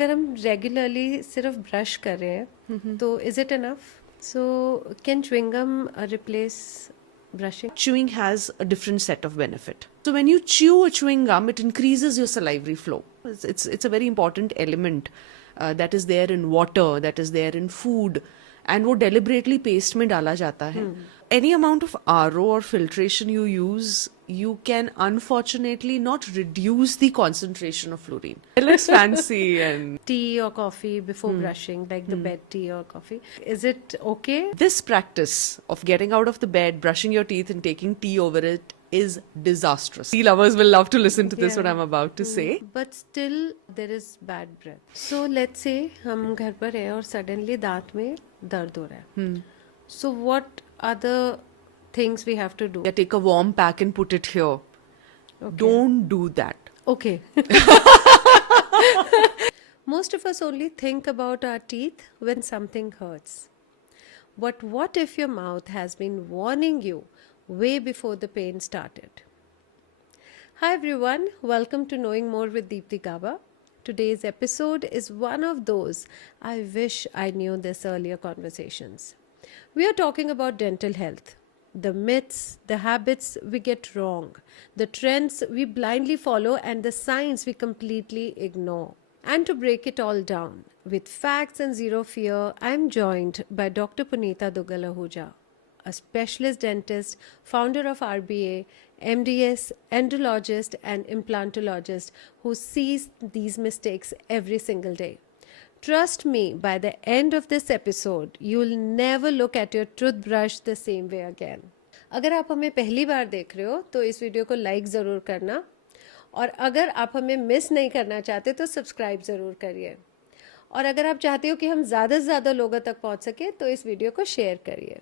अगर हम रेगुलरली सिर्फ ब्रश कर रहे हैं तो is it enough? So can chewing gum replace brushing? Chewing has a different set of benefit. So when you chew a chewing gum, it increases your salivary flow. It's a very important element that is there in water, that is there in food, and वो deliberately paste में डाला जाता है. Any amount of RO or filtration you use, you can unfortunately not reduce the concentration of fluorine. It looks fancy and Tea or coffee before brushing, like the bed tea or coffee. Is it okay? this practice of getting out of the bed, brushing your teeth, and taking tea over it is disastrous. Tea lovers will love to listen to this, what Yeah. I'm about to say. But still there is bad breath. So let's say हम घर पर हैं और suddenly दांत में दर्द हो रहा है. So what are the things we have to do? Yeah, take a warm pack and put it here. Don't do that. Okay. Most of us only think about our teeth when something hurts. But what if your mouth has been warning you way before the pain started? Hi everyone, welcome to Knowing More with Deepti Gaba. Today's episode is one of those I wish I knew this earlier conversations. We are talking about dental health. The myths, the habits we get wrong, the trends we blindly follow, and the signs we completely ignore. And to break it all down, with facts and zero fear, I am joined by Dr. Punita Duggal Ahuja, a specialist dentist, founder of RBA, MDS, endologist, and implantologist who sees these mistakes every single day. Trust me, by the end of this episode, you'll never look at your toothbrush the same way again. अगर आप हमें पहली बार देख रहे हो तो इस video को लाइक ज़रूर करना, और अगर आप हमें मिस नहीं करना चाहते तो सब्सक्राइब ज़रूर करिए, और अगर आप चाहते हो कि हम ज़्यादा से ज़्यादा लोगों तक पहुंच सके तो इस वीडियो को शेयर करिए.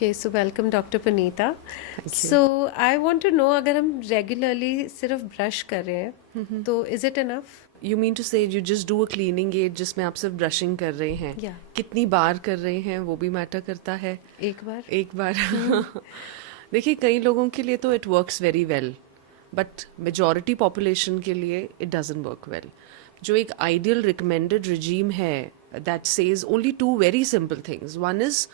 Okay, so welcome Dr. Punita. So I want to know, अगर हम regularly सिर्फ brush कर रहे हैं तो is it enough? You mean to say you just do a cleaning aid जिसमें आप सिर्फ brushing कर रहे हैं? Yeah. कितनी बार कर रहे हैं वो भी मैटर करता है. एक बार. एक बार. देखिए, कई लोगों के लिए तो it works very well, but majority population के लिए it doesn't work well. जो एक ideal recommended regime है that says only two very simple things. One is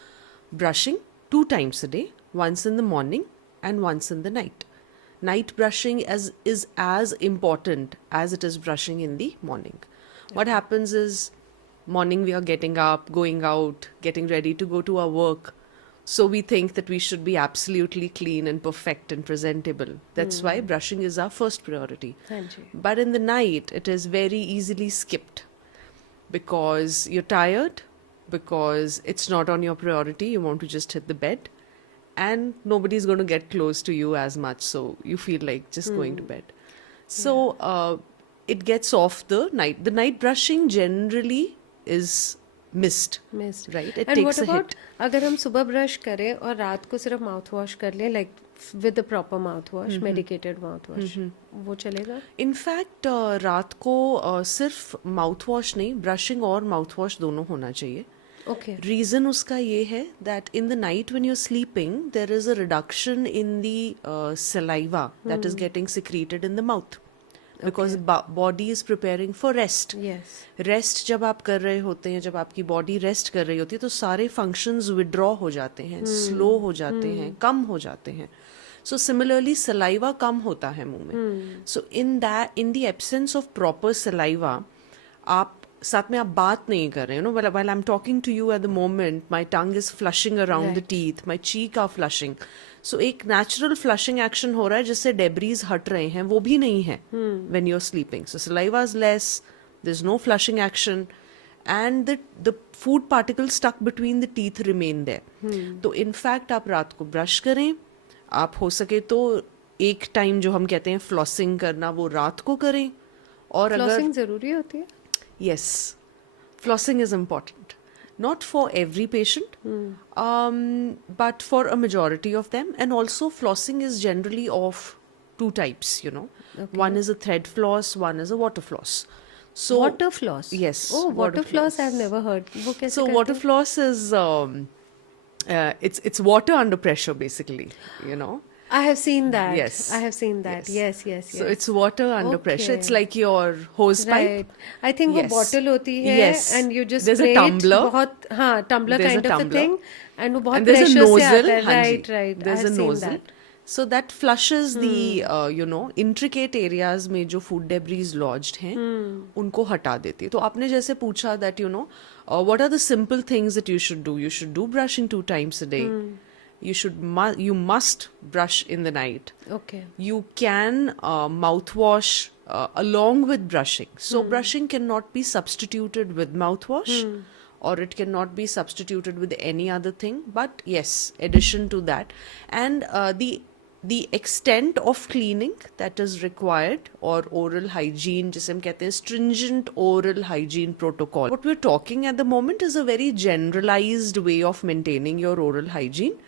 brushing 2 times a day, once in the morning and once in the night. Night brushing is as important as it is brushing in the morning. What happens is, morning we are getting up, going out, getting ready to go to our work. So we think that we should be absolutely clean and perfect and presentable. That's why brushing is our first priority. हाँ जी. But in the night, it is very easily skipped because you're tired, because it's not on your priority, you want to just hit the bed, and nobody's going to get close to you as much, so you feel like just going to bed. So it gets off the night. The night brushing generally is missed. Missed. Right? It And takes what a about hit. अगर हम सुबह brush करें और रात को सिर्फ mouth wash कर लें, like with the proper mouth wash, medicated mouth wash, वो चलेगा? इनफैक्ट रात को सिर्फ माउथ वॉश नहीं, ब्रशिंग और माउथ वॉश दोनों होना चाहिए. Okay. रीजन उसका ये है that in the night when you're sleeping, there is a reduction in the saliva that is getting secreted in the mouth because body is preparing for rest. Yes. Rest जब आप कर रहे होते हैं, जब आपकी बॉडी रेस्ट कर रही होती है, तो सारे फंक्शंस विड्रॉ हो जाते हैं, स्लो हो जाते हैं, कम हो जाते हैं. सो सिमिलरली सलाइवा कम होता है मुंह में. So in the absence of proper saliva, आप साथ में आप बात नहीं कर रहे हो. While I am talking to you at the moment, my tongue is flushing around the teeth, my cheek are flushing. So एक नेचुरल फ्लशिंग एक्शन हो रहा है जिससे डेब्रीज हट रहे हैं, वो भी नहीं है when you are sleeping. So saliva is less, there is no flushing action, and the food particles stuck between the teeth remain there. तो इनफैक्ट आप रात को ब्रश करें, आप हो सके तो एक टाइम जो हम कहते हैं फ्लॉसिंग करना, वो रात को करें. और फ्लॉसिंग जरूरी होती है? Yes, flossing is important. Not for every patient, but for a majority of them. And also flossing is generally of two types, you know. One is a thread floss, one is a water floss. So water floss. Yes, Oh, water water floss floss. I've never heard. वो कैसे So करते water हैं? floss is it's water under pressure basically, you know. I have seen that. Yes. I have seen that. Yes, yes, yes. So it's water under pressure. It's Okay. like your hose pipe. Right. I think वो Yes. bottle होती है Yes. and you just There's a spray it tumbler. बहुत हाँ tumbler There's a kind of a tumbler. thing and वो बहुत And there's a pressure से nozzle. आता है. हाँ जी. Right, right. I There's have a seen nozzle. that. So that flushes the you know intricate areas में जो food debris lodged हैं उनको हटा देती है. तो आपने जैसे पूछा that you know what are the simple things that you should do? You should do brushing 2 times a day. You must brush in the night. Okay. You can mouthwash along with brushing. So brushing cannot be substituted with mouthwash or it cannot be substituted with any other thing. But yes, addition to that. And the extent of cleaning that is required or oral hygiene, जिसे हम कहते हैं stringent oral hygiene protocol. What we're talking at the moment is a very generalized way of maintaining your oral hygiene.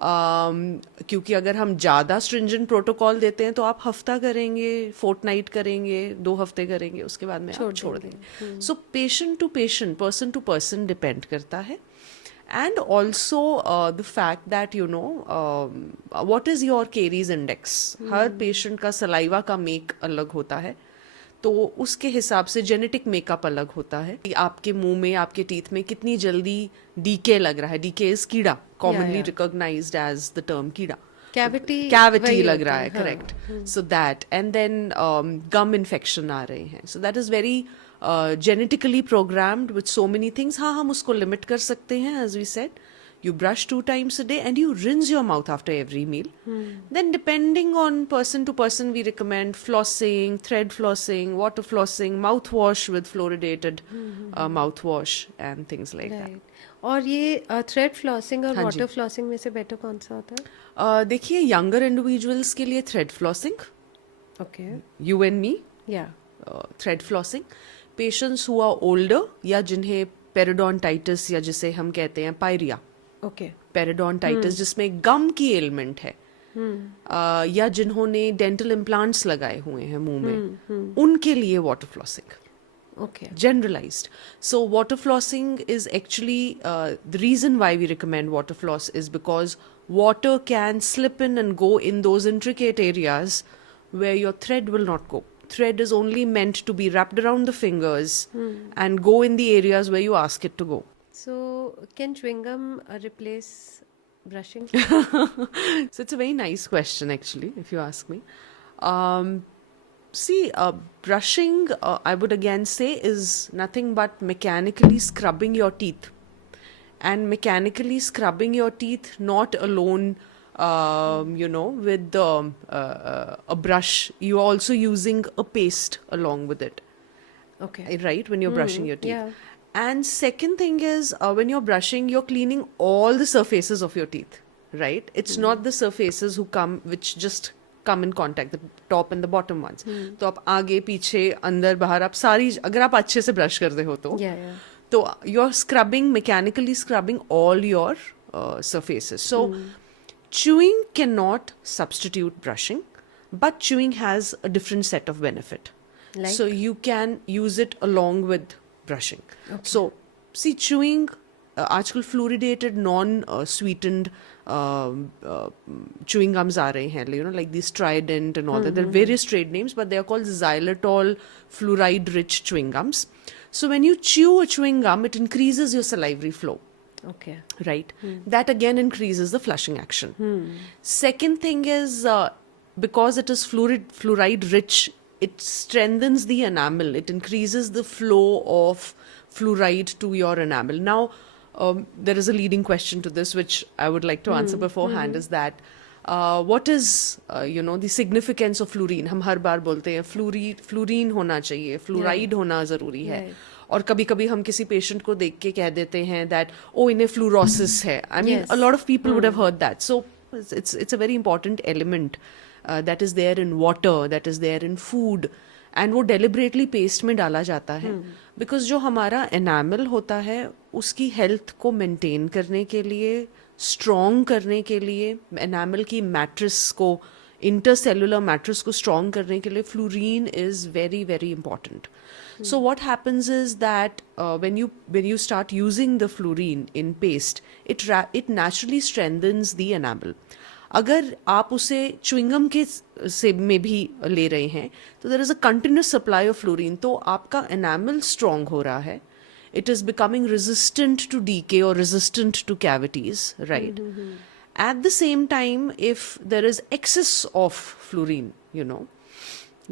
क्योंकि अगर हम ज़्यादा stringent protocol देते हैं तो आप हफ्ता करेंगे, fortnight करेंगे, 2 हफ्ते करेंगे, उसके बाद में आप छोड़ देंगे. So patient to patient, person to person depend करता है. And also the fact that you know what is your caries index. Her patient का saliva का make अलग होता है. तो उसके हिसाब से जेनेटिक मेकअप अलग होता है कि आपके मुंह में आपके टीथ में कितनी जल्दी डीके लग रहा है. डीके इज कीड़ा, commonly recognised as the term कीड़ा. Cavity वही लग होता रहा है, है, हाँ. Correct. So that and then gum infection आ रहे हैं. So that is very genetically programmed with so many things. हाँ, हम उसको लिमिट कर सकते हैं as we said. You brush 2 times a day and you rinse your mouth after every meal. Then depending on person to person, we recommend flossing, thread flossing, water flossing, mouthwash with fluoridated mouthwash and things like that. Right. और ये thread flossing और हाँ water जी. Flossing में से better कौन सा होता है? देखिए, younger individuals के लिए thread flossing, okay. you and me, या. thread flossing. Patients who are older या जिन्हें पेरिडोंटाइटिस या जिसे हम कहते हैं पायरिया, ओके. पेरिडोंटाइटिस जिसमें गम की एलिमेंट है, या जिन्होंने डेंटल इम्प्लांट्स लगाए हुए हैं मुंह में, उनके लिए water flossing. Okay. Generalized. So water flossing is actually the reason why we recommend water floss is because water can slip in and go in those intricate areas where your thread will not go. Thread is only meant to be wrapped around the fingers and go in the areas where you ask it to go. So can chewing gum replace brushing? So it's a very nice question, actually, if you ask me. See, brushing, I would again say, is nothing but mechanically scrubbing your teeth. And mechanically scrubbing your teeth, not alone, you know, with a brush. You're also using a paste along with it, Okay. right? When you're brushing your teeth. Yeah. And second thing is, when you're brushing, you're cleaning all the surfaces of your teeth, right? It's not the surfaces which just come in contact, the top and the bottom ones. तो आप आगे पीछे अंदर बाहर आप सारी, अगर आप अच्छे से ब्रश करते हो तो Yeah, yeah. तो you're scrubbing, mechanically scrubbing all your surfaces. So chewing cannot substitute brushing, but chewing has a different set of benefit. Like? So you can use it along with brushing. So see, chewing, आजकल fluoridated non-sweetened chewing gums आ रहे हैं, you know, like these Trident and all that. There are various trade names, but they are called xylitol fluoride-rich chewing gums. So when you chew a chewing gum, it increases your salivary flow. Okay. Right? That again increases the flushing action. Second thing is, because it is fluoride rich, it strengthens the enamel. It increases the flow of fluoride to your enamel. Now, there is a leading question to this, which I would like to answer beforehand, is that what is, you know, the significance of fluorine? हम हर बार बोलते हैं fluorine होना चाहिए, fluoride होना ज़रूरी है. Right. और कभी कभी हम किसी पेशेंट को देख के कह देते हैं that oh इन्हें फ्लोरोसिस है. I mean, Yes. a lot of people would have heard that. So it's a very important element that is there in water, that is there in food, and वो deliberately paste में डाला जाता है. Because जो हमारा enamel होता है उसकी health को maintain करने के लिए, strong करने के लिए, enamel की mattress को इंटरसेलुलर मैट्रिक्स को स्ट्रॉन्ग करने के लिए fluorine is very very important. So what happens is that when you start using the fluorine in paste, it naturally strengthens the enamel. अगर आप उसे च्युइंगम के से में भी ले रहे हैं तो there is a continuous supply of fluorine, तो आपका एनामल स्ट्रॉन्ग हो रहा है. It is becoming resistant to decay or resistant to cavities, right? At the same time, if there is excess of fluorine,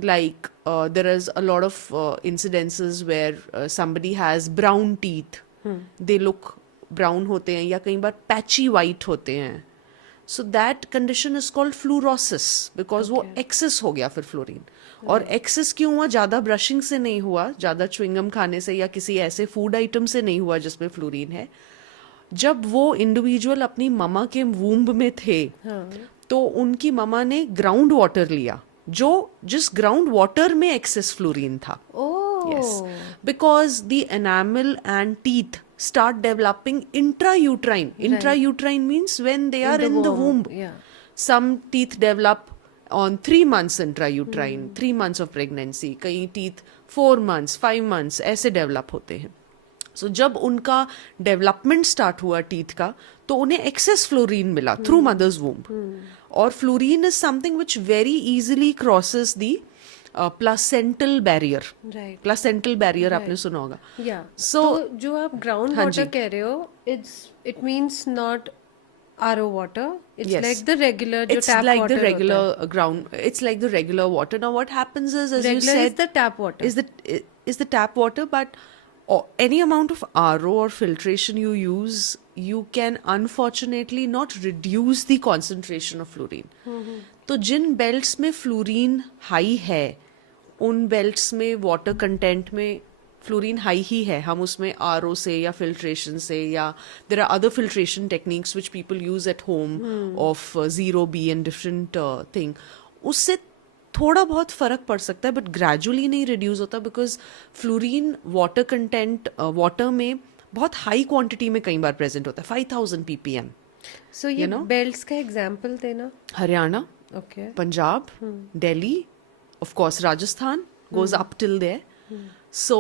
like there is a lot of incidences where somebody has brown teeth, they look brown होते हैं या कई बार patchy white होते हैं. So that condition is called fluorosis because वो excess हो गया फिर फ्लोरीन. और excess क्यों हुआ? ज़्यादा ब्रशिंग से नहीं हुआ, ज़्यादा च्युइंगम खाने से या किसी ऐसे फूड आइटम से नहीं हुआ जिसमें फ्लोरीन है. जब वो इंडिविजुअल अपनी ममा के वूम्ब में थे तो उनकी ममा ने ग्राउंड वाटर लिया जिस ग्राउंड वाटर में एक्सेस फ्लोरीन था. Yes, because the enamel and teeth start developing intrauterine. Intrauterine means when they are in the womb. Yeah. Some teeth develop on 3 months intrauterine, 3 months of pregnancy. कई teeth 4 months, 5 months ऐसे develop होते हैं. So जब उनका development start हुआ teeth का तो उन्हें excess fluorine मिला through mother's womb. और fluorine is something which very easily crosses the placental barrier. Right. Placental barrier आपने सुना होगा. Yeah. So तो जो आप ground हाँ water जी. कह रहे हो, it means not RO water. It's Yes. like the regular जो it's tap like water the होता regular है. ground. It's like the regular water. Now what happens is, as Regular you is said, the tap water. is the tap water, but any amount of RO or filtration you use, you can unfortunately not reduce the concentration of fluorine. तो जिन belts में fluorine high है, उन belts में water content में fluorine high ही है. हम उसमें आरओ से या फिल्ट्रेशन से या there are other filtration techniques which people use at home of 0B and different thing. उससे थोड़ा बहुत फर्क पड़ सकता है बट ग्रेजुअली नहीं रिड्यूस होता because fluorine water content water में बहुत हाई क्वांटिटी में कई बार प्रेजेंट होता है. 5000 ppm. So ये belts का example देना. Haryana, Okay. Punjab, Delhi, of course Rajasthan goes up till there. So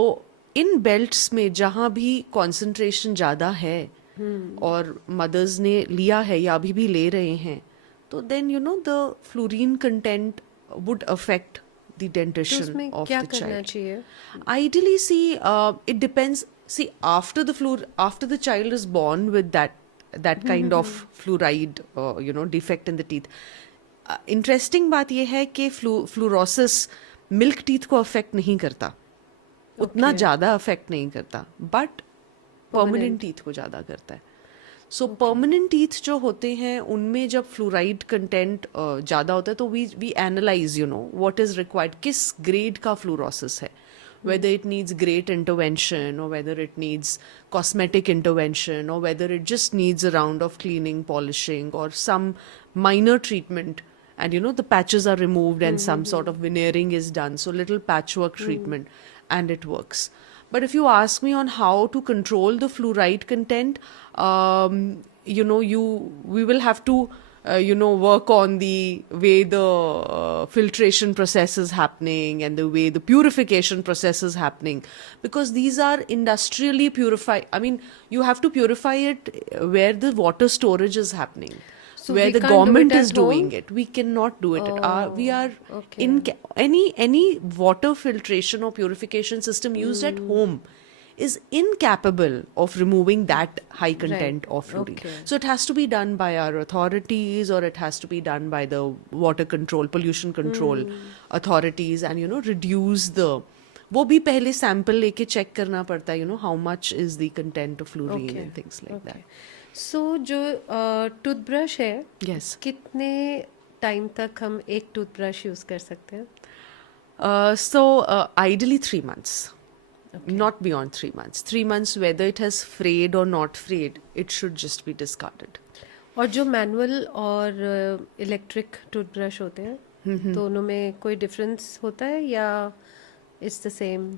in belts में जहाँ भी concentration ज़्यादा है और mothers ने लिया है या अभी भी ले रहे हैं तो then the fluorine content would affect the तो dentition उसमें of क्या the करना child. चाहिए? Ideally, see, it depends. See, after the child is born with that kind of fluoride, defect in the teeth. Interesting बात ये है कि fluorosis milk teeth को affect नहीं करता, उतना ज़्यादा affect नहीं करता, but permanent teeth को ज़्यादा करता है. So permanent teeth जो होते हैं उनमें जब fluoride content ज़्यादा होता है तो we analyze, what is required, किस grade का fluorosis है. Whether it needs great intervention or whether it needs cosmetic intervention or whether it just needs a round of cleaning, polishing or some minor treatment and the patches are removed and some sort of veneering is done, so little patchwork treatment and it works. But if you ask me on how to control the fluoride content, we will have to work on the way the filtration process is happening and the way the purification process is happening, because these are industrially purified. I mean, you have to purify it where the water storage is happening, So where we the can't do government it is at doing home? it. We cannot do it. We are okay. in any water filtration or purification system used at home is incapable of removing that high content of fluorine. Okay. So it has to be done by our authorities or it has to be done by the water control, pollution control authorities and reduce the, वो भी पहले sample लेके check करना पड़ता है, how much is the content of fluorine Okay. and things like that. So जो toothbrush है, Yes. कितने टाइम तक हम एक टूथब्रश यूज कर सकते हैं? So ideally 3 months. Not beyond 3 months. 3 months, whether it has frayed or not frayed, it should just be discarded. और जो मैनुअल और इलेक्ट्रिक टूथब्रश होते हैं दोनों में कोई डिफरेंस होता है या इट्स द सेम?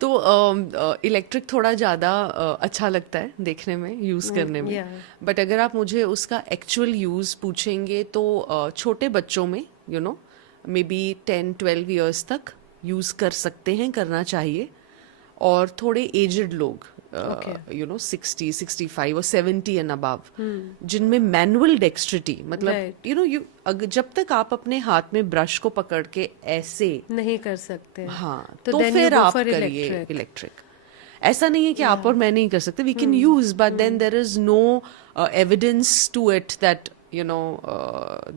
तो इलेक्ट्रिक थोड़ा ज़्यादा अच्छा लगता है देखने में, यूज़ करने में. yeah. बट अगर आप मुझे उसका एक्चुअल यूज़ पूछेंगे तो छोटे बच्चों में you know, maybe 10-12 years तक यूज कर सकते हैं, करना चाहिए. और थोड़े एजड लोग, यू नो 60, 65 और 70 एंड अबव, जिनमें मैनुअल डेक्स्ट्रिटी, मतलब यू नो जब तक आप अपने हाथ में ब्रश को पकड़ के ऐसे नहीं कर सकते. हाँ, तो तो then you फिर go आप for करिए electric. इलेक्ट्रिक. ऐसा नहीं है कि आप और मैं नहीं कर सकते, we can use, but then there is no evidence to it that you know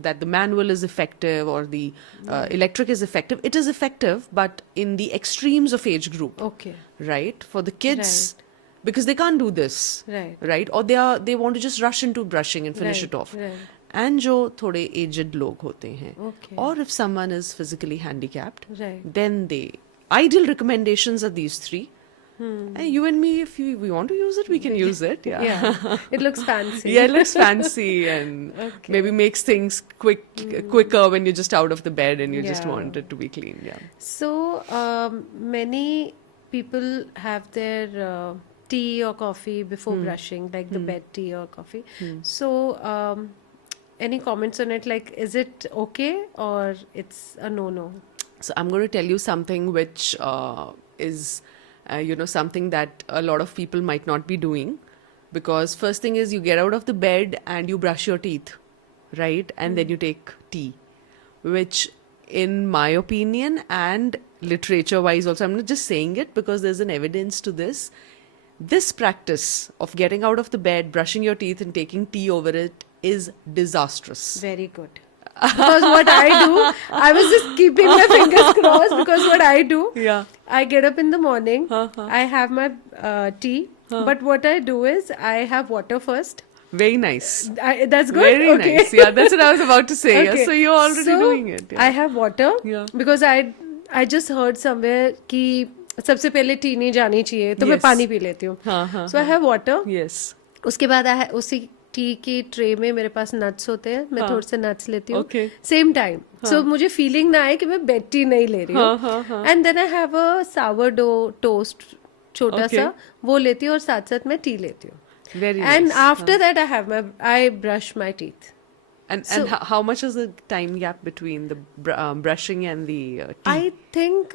that the manual is effective or the electric is effective. It is effective, but in the extremes of age group. Okay. Right, for the kids, because they can't do this, Right. or they want to just rush into brushing and finish it off. Right. And जो थोड़े aged लोग होते हैं, Okay. or if someone is physically handicapped, Right. then they ideal recommendations are these three. And you and me, if we want to use it, we can use it. Yeah. It looks fancy. Yeah, it looks fancy and Okay. maybe makes things quicker when you're just out of the bed and you just Yeah. want it to be clean. Yeah. So many people have their tea or coffee before brushing, like the bed tea or coffee. So any comments on it? Like, is it okay or it's a no-no? So I'm going to tell you something which is, you know, something that a lot of people might not be doing, because first thing is you get out of the bed and you brush your teeth, right? And then you take tea, which in my opinion and literature wise also, I'm not just saying it because there's an evidence to this practice of getting out of the bed, brushing your teeth and taking tea over it is disastrous. Very good. Because what I do, I was just keeping my fingers crossed, because what I do, Yeah. I get up in the morning, I have my tea, but what I do is I have water first. Very nice. That's good. Very Okay. nice. Yeah, that's what I was about to say. Okay. Yeah, so you're already So, doing it. Yeah. I have water. Yeah. Because I just heard somewhere कि सबसे पहले T नहीं जानी चाहिए, तो मैं Yes. पानी P लेती हूँ. हाँ. So I have water. Yes. उसके बाद उसी टी की ट्रे में मेरे पास नट्स होते हैं, मैं थोड़े से नट्स लेती हूँ Okay. सेम टाइम, सो मुझे फीलिंग ना आए कि मैं बेड टी नहीं ले रही हूँ. And then I have a sourdough toast छोटा Okay. सा, वो लेती हूँ और साथ साथ मैं टी लेती हूँ. Very and nice. After that I brush my teeth. And how much is the time gap between the brushing and the tea? I think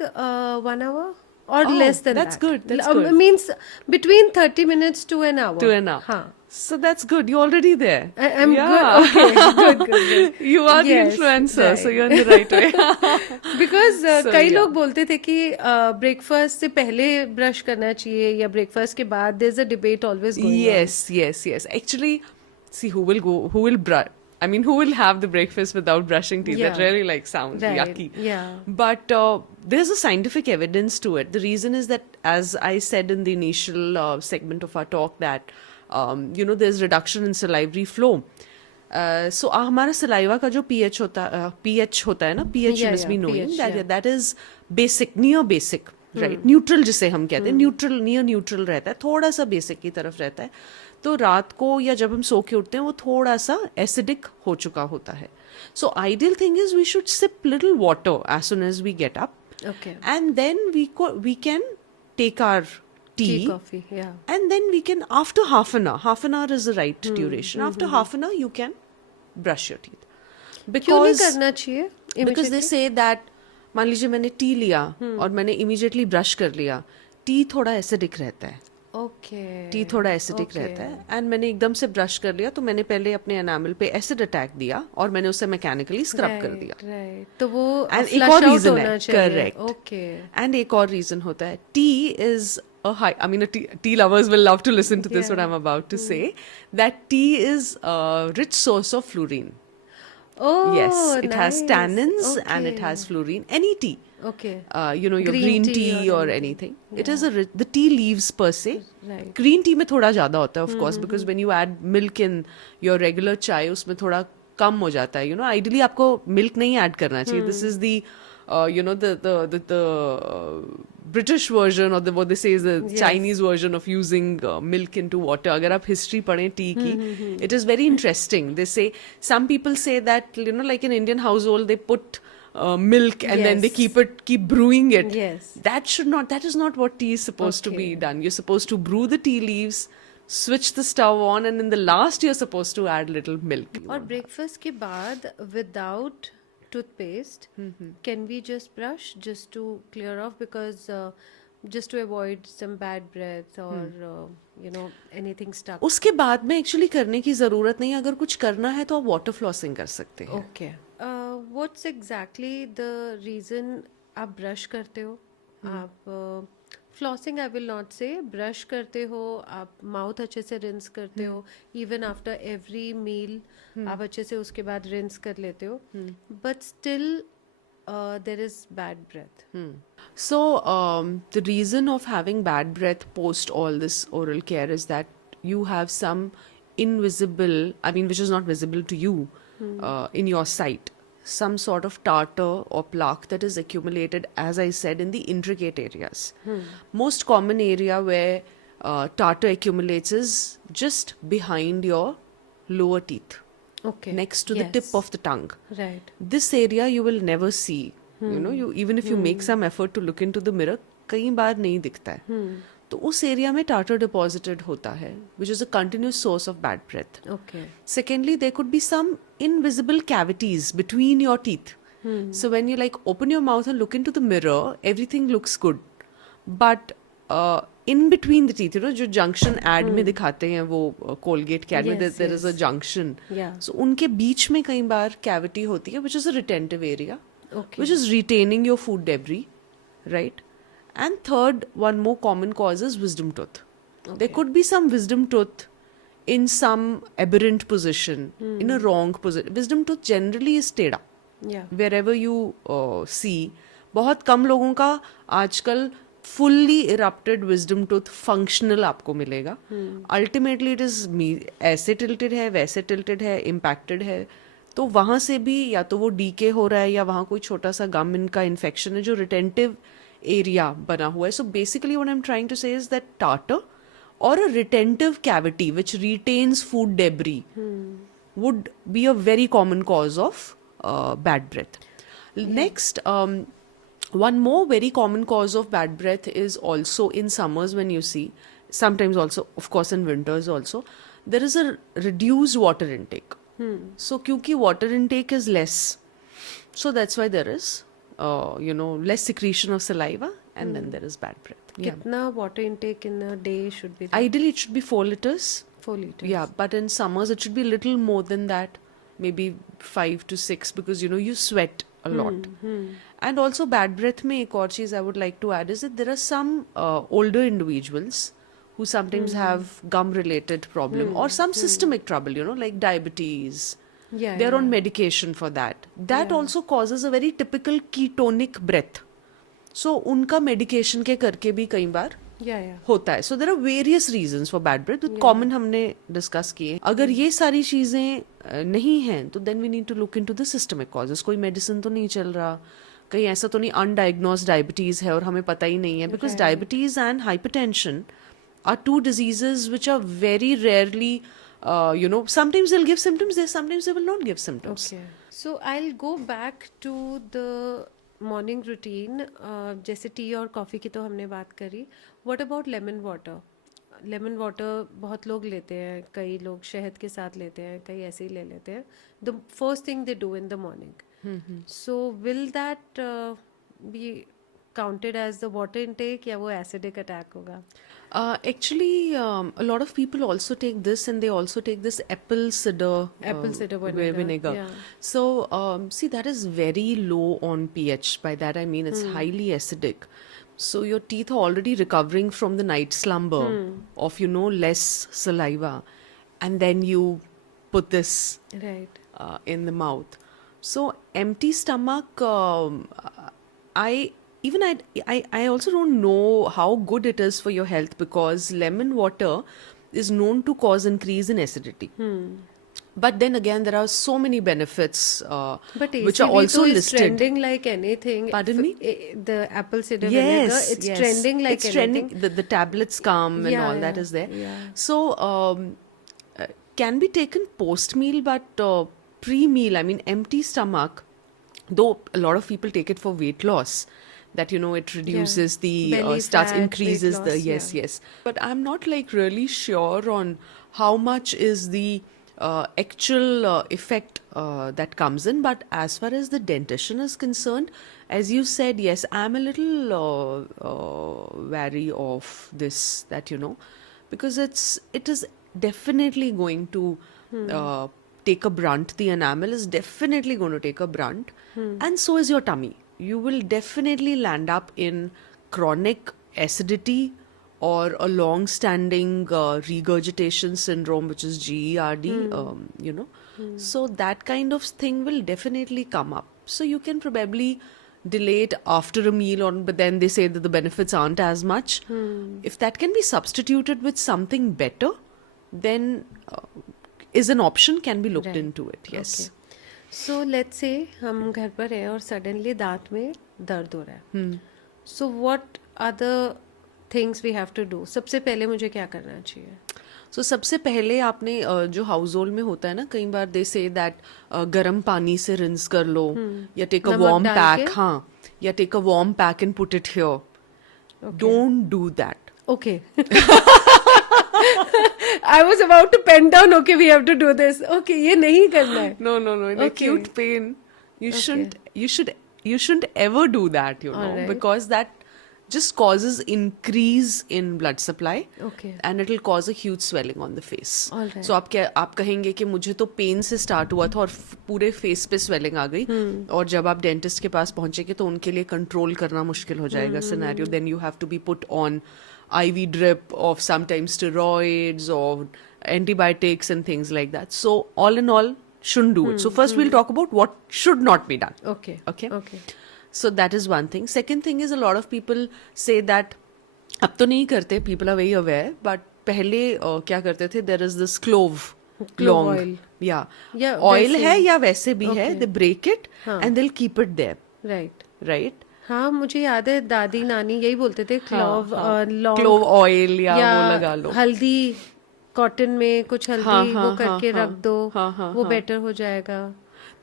1 hour or Oh, less than that's that. good, that's good. Means between 30 minutes to an hour. To an hour. हाँ. So that's good. You're already there. I'm good. Okay, good. You are the Yes, influencer, so right. you're in the right way. Because So, कई yeah. लोग बोलते थे कि breakfast से पहले brush करना चाहिए या ब्रेकफास्ट के बाद. There is a debate always going. Yes. Actually, see who will brush. I mean, who will have the breakfast without brushing teeth? That Yeah. really like sounds Right, yucky. yeah. But there's a scientific evidence to it. The reason is that, as I said in the initial segment of our talk, that you know, there's reduction in salivary flow. So हमारा saliva का जो pH होता है ना, pH Yeah, must be yeah, knowing pH, that yeah. that is basic, near basic, right? Neutral जिसे हम कहते हैं, neutral, near neutral रहता है, थोड़ा सा basic की तरफ रहता है. तो रात को या जब हम सो के उठते हैं वो थोड़ा सा एसिडिक हो चुका होता है. So ideal thing is we should sip little water as soon as we get up, Okay. and then we can take our tea, Coffee, yeah. and then we can, after half an hour is the right duration. After half an hour you can brush your teeth, क्यों नहीं because करना चाहिए? because they say that, मान लीजिए मैंने T लिया और मैंने इमीडिएटली ब्रश कर लिया, टी थोड़ा एसिडिक रहता है, ओके. टी थोड़ा एसिडिक रहता है, एंड मैंने एकदम से ब्रश कर लिया तो मैंने पहले अपने एनामल पे एसिड अटैक दिया और मैंने उसे मैकेनिकली स्क्रब कर दिया. राइट. तो वो एंड flush एक और out रीजन होना है, चाहिए. करेक्ट. ओके. एंड एक और रीजन होता है, T is a high, I mean, tea lovers will love to listen to this, what I'm about to say, that tea is a rich source of fluorine. Oh, Yes, it has nice. tannins and it Okay. has fluorine. Any tea, Okay. you know, your green tea or anything. It is the tea leaves per se. Right. Green tea में थोड़ा ज़्यादा होता है, of course, because when you add milk in your regular chai, उसमें थोड़ा कम हो जाता है. You know, ideally आपको milk नहीं add करना चाहिए. This is the you know, the British version, or what they say is the Chinese version of using milk into water. अगर आप history पढ़ें tea की, it is very interesting. They say, some people say that, you know, like in Indian household they put milk and then they Yes. keep brewing it. Yes. That is not what tea is supposed to be Okay. done. You're supposed to brew the tea leaves, switch the stove on, and in the last you're supposed to add little milk. और breakfast के बाद without toothpaste, can we just brush just to clear off, because just to avoid some bad breath or anything stuck? उसके बाद में actually करने की ज़रूरत नहीं है. अगर कुछ करना है तो आप वाटर फ्लॉसिंग कर सकते हैं. Okay. What's exactly the reason आप ब्रश करते हो? आप flossing I will not say, brush करते हो, आप माउथ अच्छे से रिंस करते हो, इवन आफ्टर एवरी मील आप अच्छे से उसके बाद रिंस कर लेते हो, but still there is bad breath. So the reason of having bad breath post all this oral care is that you have some invisible, I mean, which is not visible to you, in your sight, some sort of tartar or plaque that is accumulated, as I said, in the intricate areas. Most common area where tartar accumulates is just behind your lower teeth, Okay. next to the tip of the tongue. Right. This area you will never see. You know, you even if you make some effort to look into the mirror, कई बार नहीं दिखता है. तो उस area में tartar deposited होता है, which is a continuous source of bad breath. Okay. Secondly, there could be some invisible cavities between your teeth. So when you like open your mouth and look into the mirror, everything looks good. But in between the teeth, you know, जो junction ad में दिखाते हैं वो Colgate के ad में, Yes, there is a yes. junction. Yeah. So उनके बीच में कई बार cavity होती है, which is a retentive area, Okay. which is retaining your food debris, right? And third, one more common cause is wisdom tooth. There Okay. could be some wisdom tooth in some aberrant position, in a wrong position. Wisdom tooth generally is टेढ़ा. Yeah. Wherever you see, बहुत कम लोगों का आजकल fully erupted wisdom tooth functional आपको मिलेगा. Ultimately it is ऐसे tilted है, वैसे tilted है, impacted है, तो वहाँ से भी या तो वो डीके हो रहा है या वहाँ कोई छोटा सा गम इनका इन्फेक्शन है जो रिटेंटिव एरिया बना हुआ है. So basically what I am trying to say is that tartar और a retentive cavity which retains food debris would be a very common cause of bad breath. Next, one more very common cause of bad breath is also in summers when you see, sometimes also, of course, in winters also, there is a reduced water intake. So, क्योंकि water intake is less, so that's why there is, less secretion of saliva, and then there is bad breath. Yeah. कितना water intake in a day should be there? Ideally, it should be 4 liters. 4 liters. Yeah, but in summers it should be a little more than that, maybe 5 to 6, because you sweat a lot. And also bad breath में एक और चीज I would like to add is that there are some older individuals who sometimes have gum related problem or some systemic trouble, like diabetes. Yeah, They're on yeah. medication for that. That Yeah. also causes a very typical ketonic breath. So उनका medication के करके भी कई बार Yeah, yeah. होता है. So there are various reasons for bad breath, common हमने discuss किए. अगर ये सारी चीजें नहीं हैं तो then we need to look into the systemic causes. कोई मेडिसिन तो नहीं चल रहा, कहीं ऐसा तो नहीं अनडायग्नोज्ड डायबिटीज है और हमें पता ही नहीं है, because diabetes and hypertension are two diseases which are very rarely, sometimes they'll give symptoms, sometimes they will not give symptoms. Okay. So I'll go back to the morning routine. जैसे T और coffee की तो हमने बात करी. What about lemon water? Lemon water बहुत लोग लेते हैं, कई लोग शहद के साथ लेते हैं, कई ऐसे ही ले लेते हैं. The first thing they do in the morning. So will that be counted as the water intake या वो एसिडिक अटैक होगा? Actually, a lot of people also take this, and they also take this apple cider vinegar. Yeah. So, see, that is very low on pH. By that I mean it's highly acidic. So your teeth are already recovering from the night slumber of, less saliva, and then you put this Right. in the mouth. So empty stomach, I also don't know how good it is for your health, because lemon water is known to cause increase in acidity. But then again, there are so many benefits But which are ACV also तो is listed. trending like anything. Pardon me? The apple cider vinegar, it's yes. trending like it's anything. trending. The tablets come and Yeah, all that yeah, is there. yeah. So can be taken post meal, but pre meal, I mean empty stomach. Though a lot of people take it for weight loss, that it reduces the Belly starts fat, increases weight the loss, yes yeah. yes. But I'm not like really sure on how much is the actual effect that comes in. But as far as the dentition is concerned, as you said, yes, I'm a little wary of this, that because it is definitely going to take a brunt. The enamel is definitely going to take a brunt, and so is your tummy. You will definitely land up in chronic acidity or a long-standing regurgitation syndrome, which is GERD. So that kind of thing will definitely come up. So you can probably delay it after a meal, but then they say that the benefits aren't as much. If that can be substituted with something better, then is an option, can be looked Right. into it. Yes. Okay. So let's say हम घर पर हैं और suddenly दांत में दर्द हो रहा है. So what are the things we have to do? सबसे पहले मुझे क्या करना चाहिए? सो सबसे पहले आपने जो हाउस होल्ड में होता है ना, कई बार दे से दैट गर्म पानी से रिंस कर लो, या टेक अ नमक वार्म डाल पैक. के? हाँ, या take a warm pack and put it here. Don't do that. Okay. I was about to pen down, okay, we have to do this. Okay, ये नहीं करना है. No, in Okay. acute pain, you Okay. shouldn't ever do that, Alright. because that just causes increase in blood supply. Okay. And it will cause a huge swelling on the face. Alright. So आप कहेंगे कि मुझे तो pen से start हुआ था और पूरे फेस पे स्वेलिंग आ गई, और जब आप डेंटिस्ट के पास पहुंचेंगे तो उनके लिए कंट्रोल करना मुश्किल हो जाएगा scenario. Then you have to be put on IV drip of sometimes steroids or antibiotics and things like that. So all in all, shouldn't do it. So first we'll talk about what should not be done. Okay. Okay. Okay. So that is one thing. Second thing is, a lot of people say that अब तो नहीं करते, people are very aware, but पहले क्या करते थे, there is this clove long oil. yeah या oil वैसे है ही. या वैसे भी है, Okay. they break it हाँ. and they'll keep it there, Right. right? हाँ, मुझे याद है दादी नानी यही बोलते थे, क्लोव लॉन्ग clove oil या वो लगा लो. हल्दी कॉटन में कुछ हल्दी हाँ, वो हाँ, करके हाँ, रख दो, हाँ, वो हाँ. बेटर हो जाएगा.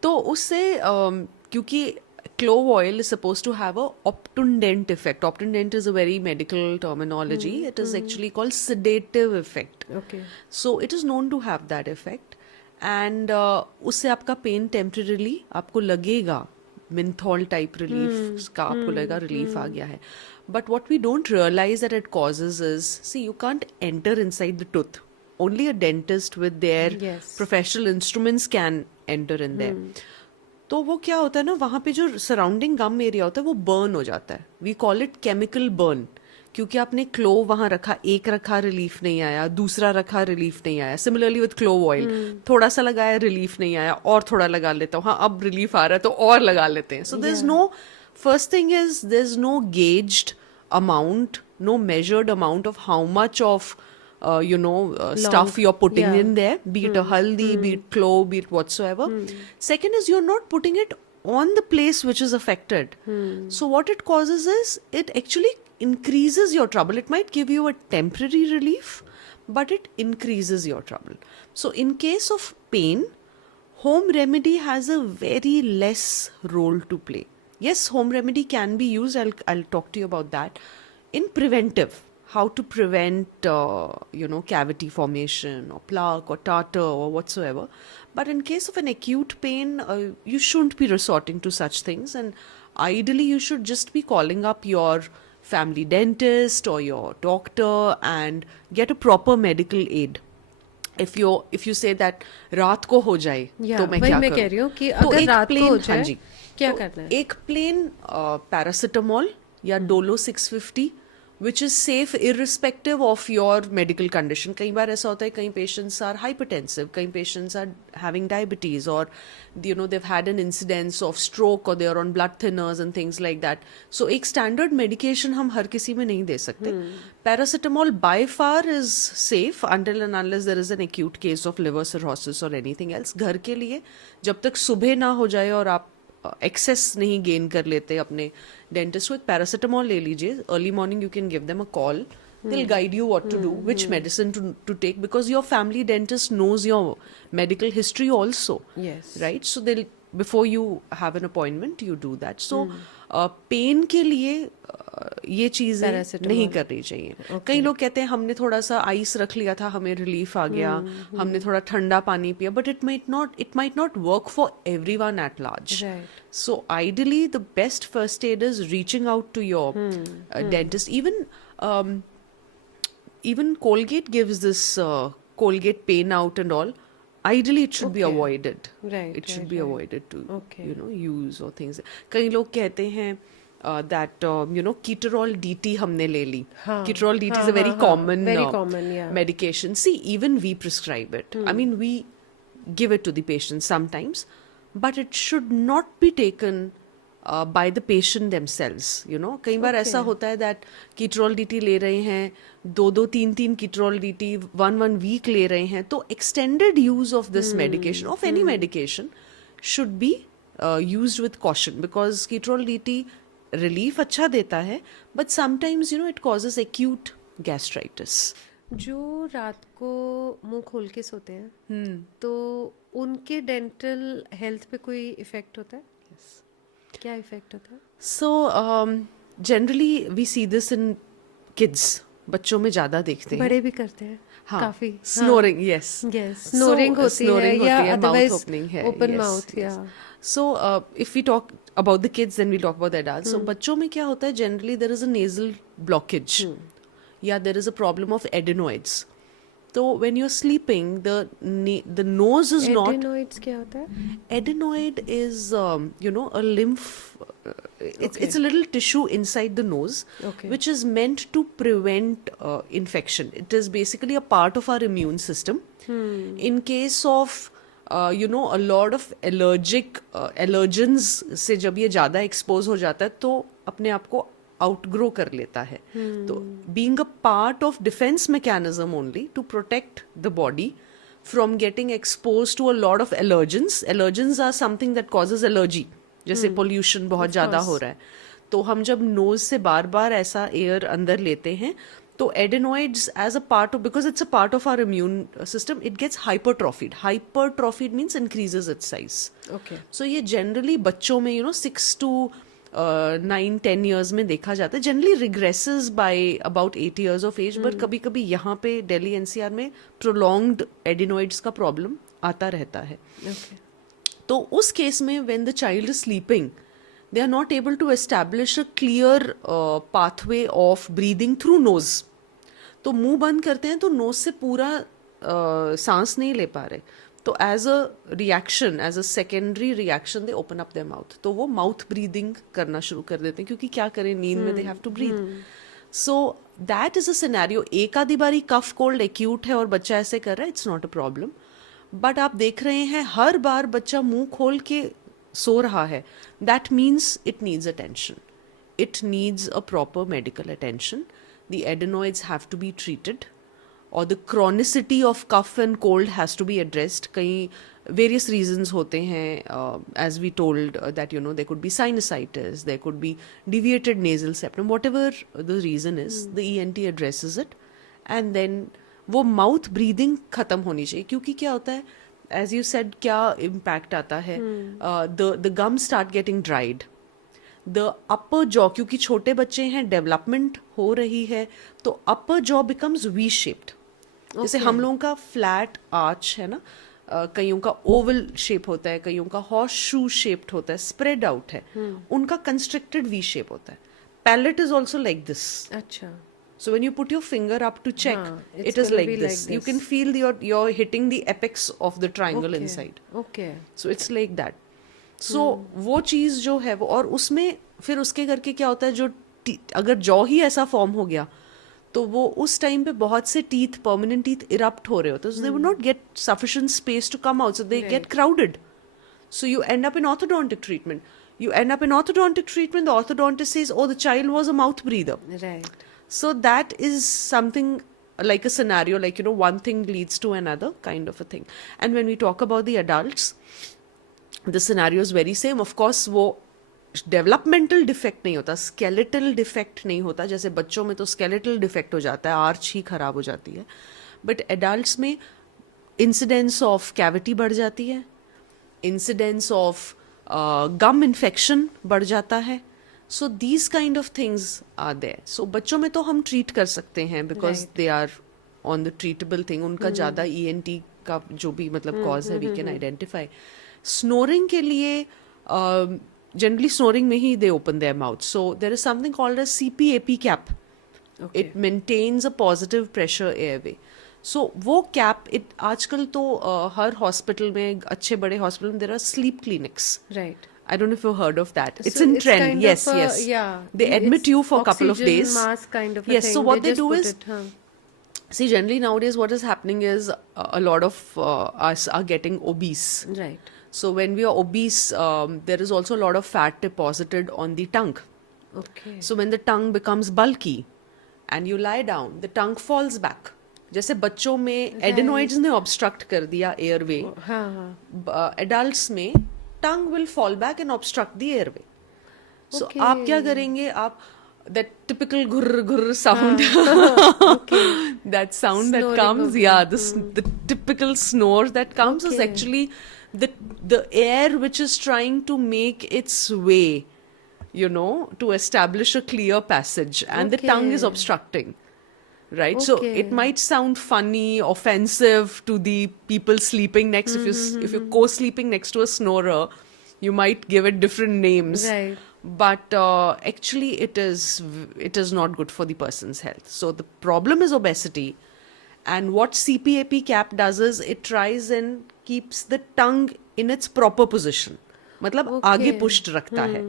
तो उससे क्योंकि clove oil is supposed to have a obtundent effect. Obtundent is a very medical terminology. It is actually called sedative effect. Okay. So it is known to have that effect. And उससे आपका pen temporarily आपको लगेगा, menthol type relief का आपको लगेगा relief आ गया है. But what we don't realize that it causes is, see, you can't enter inside the tooth. Only a dentist with their Yes. professional instruments can enter in there. तो वो क्या होता है ना, वहाँ पे जो सराउंडिंग गम एरिया होता है वो बर्न हो जाता है. We call it chemical burn, क्योंकि आपने क्लोव वहाँ रखा, एक रखा रिलीफ नहीं आया, दूसरा रखा रिलीफ नहीं आया. सिमिलरली विथ क्लोव ऑयल, थोड़ा सा लगाया रिलीफ नहीं आया, और थोड़ा लगा लेता हूँ, हाँ अब रिलीफ आ रहा है तो और लगा लेते हैं. So there is no, first thing is there is no gauged amount, no measured amount of how much of stuff you're putting yeah. in there, be it a haldi, be it clove, be it whatsoever. Second is, you're not putting it on the place which is affected. So what it causes is, it actually increases your trouble. It might give you a temporary relief, but it increases your trouble. So in case of pain, home remedy has a very less role to play. Yes, home remedy can be used. I'll talk to you about that. In preventive, how to prevent cavity formation or plaque or tartar or whatsoever. But in case of an acute pain, you shouldn't be resorting to such things, and ideally you should just be calling up your family dentist or your doctor and get a proper medical aid. If you say that रात को हो जाए तो मैं वही क्या मैं करूं? कह रही हूँ कि तो अगर एक रात को हो plain, जाए हाँ जी, क्या तो करना है? एक प्लेन पैरासिटामोल या Dolo 650 which is safe irrespective of your medical condition. कई बार ऐसा होता है, कई patients are hypertensive, कई patients are having diabetes, or they've had an incidence of stroke, or they are on blood thinners and things like that. So एक standard medication हम हर किसी में नहीं दे सकते. Paracetamol by far is safe until and unless there is an acute case of liver cirrhosis or anything else. घर के लिए जब तक सुबह ना हो जाए और आप एक्सेस नहीं गेन कर लेते अपने डेंटिस्ट को, एक पैरासिटामोल ले लीजिए. Early morning you can give them a call, they'll guide you what to do, which medicine to take, because your family dentist knows your medical history also. Yes. Right? So before you have an appointment you do that. So pain के लिए ये चीजें Paracetamol. नहीं करनी चाहिए. कई लोग कहते हैं हमने थोड़ा सा आइस रख लिया था, हमें रिलीफ आ गया, हमने थोड़ा ठंडा पानी पिया, but it might not work for everyone at large. Right. So ideally, the best first aid is reaching out to your dentist. Even Colgate gives this Colgate pain out and all. Ideally, it should be Okay. avoided. Right, It should right, be right. avoided to Okay. use or things. कई लोग कहते हैं that Ketorol DT हमने ले ली. हाँ, Ketorol DT is हाँ, a very हाँ, हाँ. common Very common, yeah. medication. See, even we prescribe it. I mean, we give it to the patient sometimes, but it should not be taken by the patient themselves. कई बार ऐसा Okay. होता है that Ketorol DT ले रहे हैं, 2-3 Ketorol DT 1 week ले रहे हैं, तो extended use of this medication, of any medication, should be used with caution, because Ketorol DT relief अच्छा देता है, but sometimes it causes acute gastritis. जो रात को मुंह खोल के सोते हैं तो उनके डेंटल हेल्थ पे कोई इफेक्ट होता है? क्या इफेक्ट होता है? So generally we see this in kids. बच्चों में ज्यादा देखते हैं. बड़े भी करते हैं हाँ, काफी. snoring, yes. Yes, snoring होती snoring है या होती है, mouth otherwise opening है, open yes, mouth, yes. yeah. So if we talk about the kids, then we'll talk about the adults. So बच्चों में क्या होता है, generally there is a nasal blockage, या there is a problem of adenoids. So when you're sleeping, the nose is not. Adenoids क्या होता है? Adenoid is a lymph. It's a little tissue inside the nose, Okay. which is meant to prevent infection. It is basically a part of our immune system. In case of a lot of allergens से जब ये ज़्यादा expose हो जाता है तो अपने आप को outgrow कर लेता है. तो being a part of defense mechanism only to protect the body from getting exposed to a lot of allergens. Allergens are something that causes allergy. जैसे pollution बहुत ज़्यादा हो रहा है, तो हम जब nose से बार बार ऐसा air अंदर लेते हैं तो adenoids as a part of, because it's a part of our immune system, it gets hypertrophied. Hypertrophied means increases its size. Okay. So ये generally बच्चों में 6 to 9-10 years में देखा जाता है. Generally regresses by about 8 years of age, but कभी कभी यहाँ पे दिल्ली NCR में prolonged adenoids का problem आता रहता है. Okay. तो उस केस में when the child is sleeping, they are not able to establish a clear pathway of breathing through nose. तो मुंह बंद करते हैं तो nose से पूरा सांस नहीं ले पा रहे, तो as a reaction, as a secondary reaction, they open up their mouth. तो वो mouth breathing करना शुरू कर देते हैं, क्योंकि क्या करें, नींद में they have to breathe. So that is a scenario. एक आधी बारी कफ कोल्ड एक्यूट है और बच्चा ऐसे कर रहा है, it's not a problem. But आप देख रहे हैं हर बार बच्चा मुंह खोल के सो रहा है, that means it needs attention. It needs a proper medical attention. The adenoids have to be treated, or the chronicity of cough and cold has to be addressed. कई various reasons होते हैं, as we told that there could be sinusitis, there could be deviated nasal septum, whatever the reason is, the ENT addresses it, and then वो mouth breathing खत्म होनी चाहिए. क्योंकि क्या होता है, एज यू सेड, क्या इम्पैक्ट आता है, the gum start getting dried, the upper jaw, क्योंकि छोटे बच्चे हैं, डेवलपमेंट हो रही है, तो upper jaw becomes V shaped. जैसे हम लोगों का फ्लैट आर्च है ना, कईयों का ओवल शेप होता है, कईयों का हॉर्स शू शेप्ड होता है, स्प्रेड आउट है, उनका कंस्ट्रक्टेड वी शेप होता है. Palate is also like this. अच्छा. So when you put your finger up to check, it's it is gonna like be this. like You this. can feel you're hitting the apex of the triangle Okay. inside. Okay. So it's like that. So वो चीज जो है वो, और उसमें फिर उसके करके क्या होता है, जो अगर जॉ ही ऐसा फॉर्म हो गया तो वो उस टाइम पे बहुत से टीथ, परमानेंट टीथ इरप्ट हो रहे होते हैं. So they would not get sufficient space to come out, so they get crowded. So you end up in orthodontic treatment. The orthodontist says, oh, the child was a mouth breather. Right. So that is something like a scenario, like one thing leads to another kind of a thing. And when we talk about the adults, the scenario is very same. Of course वो developmental defect नहीं होता, skeletal defect नहीं होता. जैसे बच्चों में तो skeletal defect हो जाता है, आर्च ही खराब हो जाती है, but adults में incidence of cavity बढ़ जाती है, incidence of गम इन्फेक्शन बढ़ जाता है. So these kind of things are there. So बच्चों में तो हम treat कर सकते हैं because Right. they are on the treatable thing. उनका ज़्यादा ENT का जो भी मतलब cause है we can identify. Snoring के लिए generally snoring में ही they open their mouth. So there is something called a CPAP cap. Okay. It maintains a positive pressure airway. So वो cap it आजकल तो हर hospital में अच्छे बड़े hospital में there are sleep clinics. Right. I don't know if you've heard of that. It's So in it's trend. kind Yes, of a- yes. yeah. They admit It's you for a couple of oxygen days. mask kind of a Yes, thing. so what they just do put is, it, huh? see, generally nowadays what is happening is a lot of us are getting obese. Right. So when we are obese, there is also a lot of fat deposited on the tongue. Okay. So when the tongue becomes bulky and you lie down, the tongue falls back. जैसे बच्चों में adenoids ने obstruct कर दिया airway. हाँ हाँ. Adults में tongue will fall back and obstruct the airway. So Okay. आप क्या करेंगे आप that typical ghurr ghurr sound Okay. that sound that Snoring comes होगी. yeah the typical snore that comes is Okay. actually the air which is trying to make its way, you know, to establish a clear passage and the tongue is Okay. obstructing. Right, so Okay. it might sound funny, offensive to the people sleeping next. If you're co-sleeping next to a snorer, you might give it different names. Right. But actually, it is not good for the person's health. So the problem is obesity, and what CPAP cap does is it tries and keeps the tongue in its proper position. मतलब Okay. आगे pushed रखता है.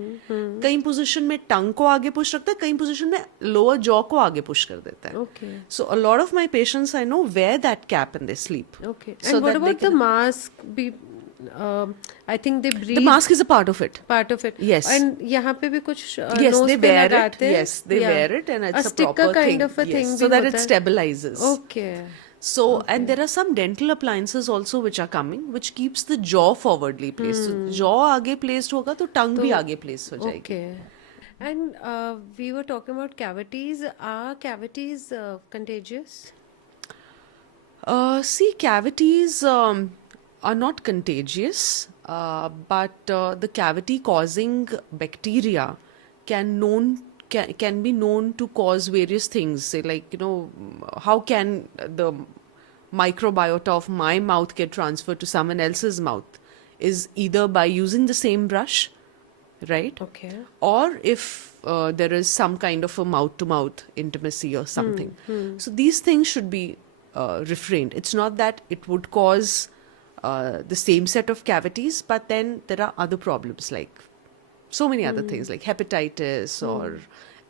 कई position में टंग को आगे push रखता है, कई पोजीशन में लोअर जॉ को आगे पुश कर देता है. Okay. So a lot of my patients I know wear that cap when they sleep. Okay. So And what that they about the can- mask? I think they breathe. The mask is a part of it. Part of it. Yes. And यहाँ पे भी कुछ Yes, nose they पे wear it. लगाते हैं. Yes, they Yeah. wear it, and it's a sticker proper kind thing. of a Yes, thing so भी that होता it है. stabilizes. Okay. So, and there are some dental appliances also which are coming, which keeps the jaw forwardly placed. So, jaw आगे placed होगा तो tongue भी आगे placed हो जाएगी. Okay. And we were talking about cavities. Are cavities contagious? See, cavities are not contagious, but the cavity causing bacteria can be known to cause various things. Say, like, you know, how can the microbiota of my mouth get transferred to someone else's mouth? Is either by using the same brush, right? Okay. Or if there is some kind of a mouth-to-mouth intimacy or something. So these things should be refrained. It's not that it would cause the same set of cavities, but then there are other problems like so many other things like hepatitis or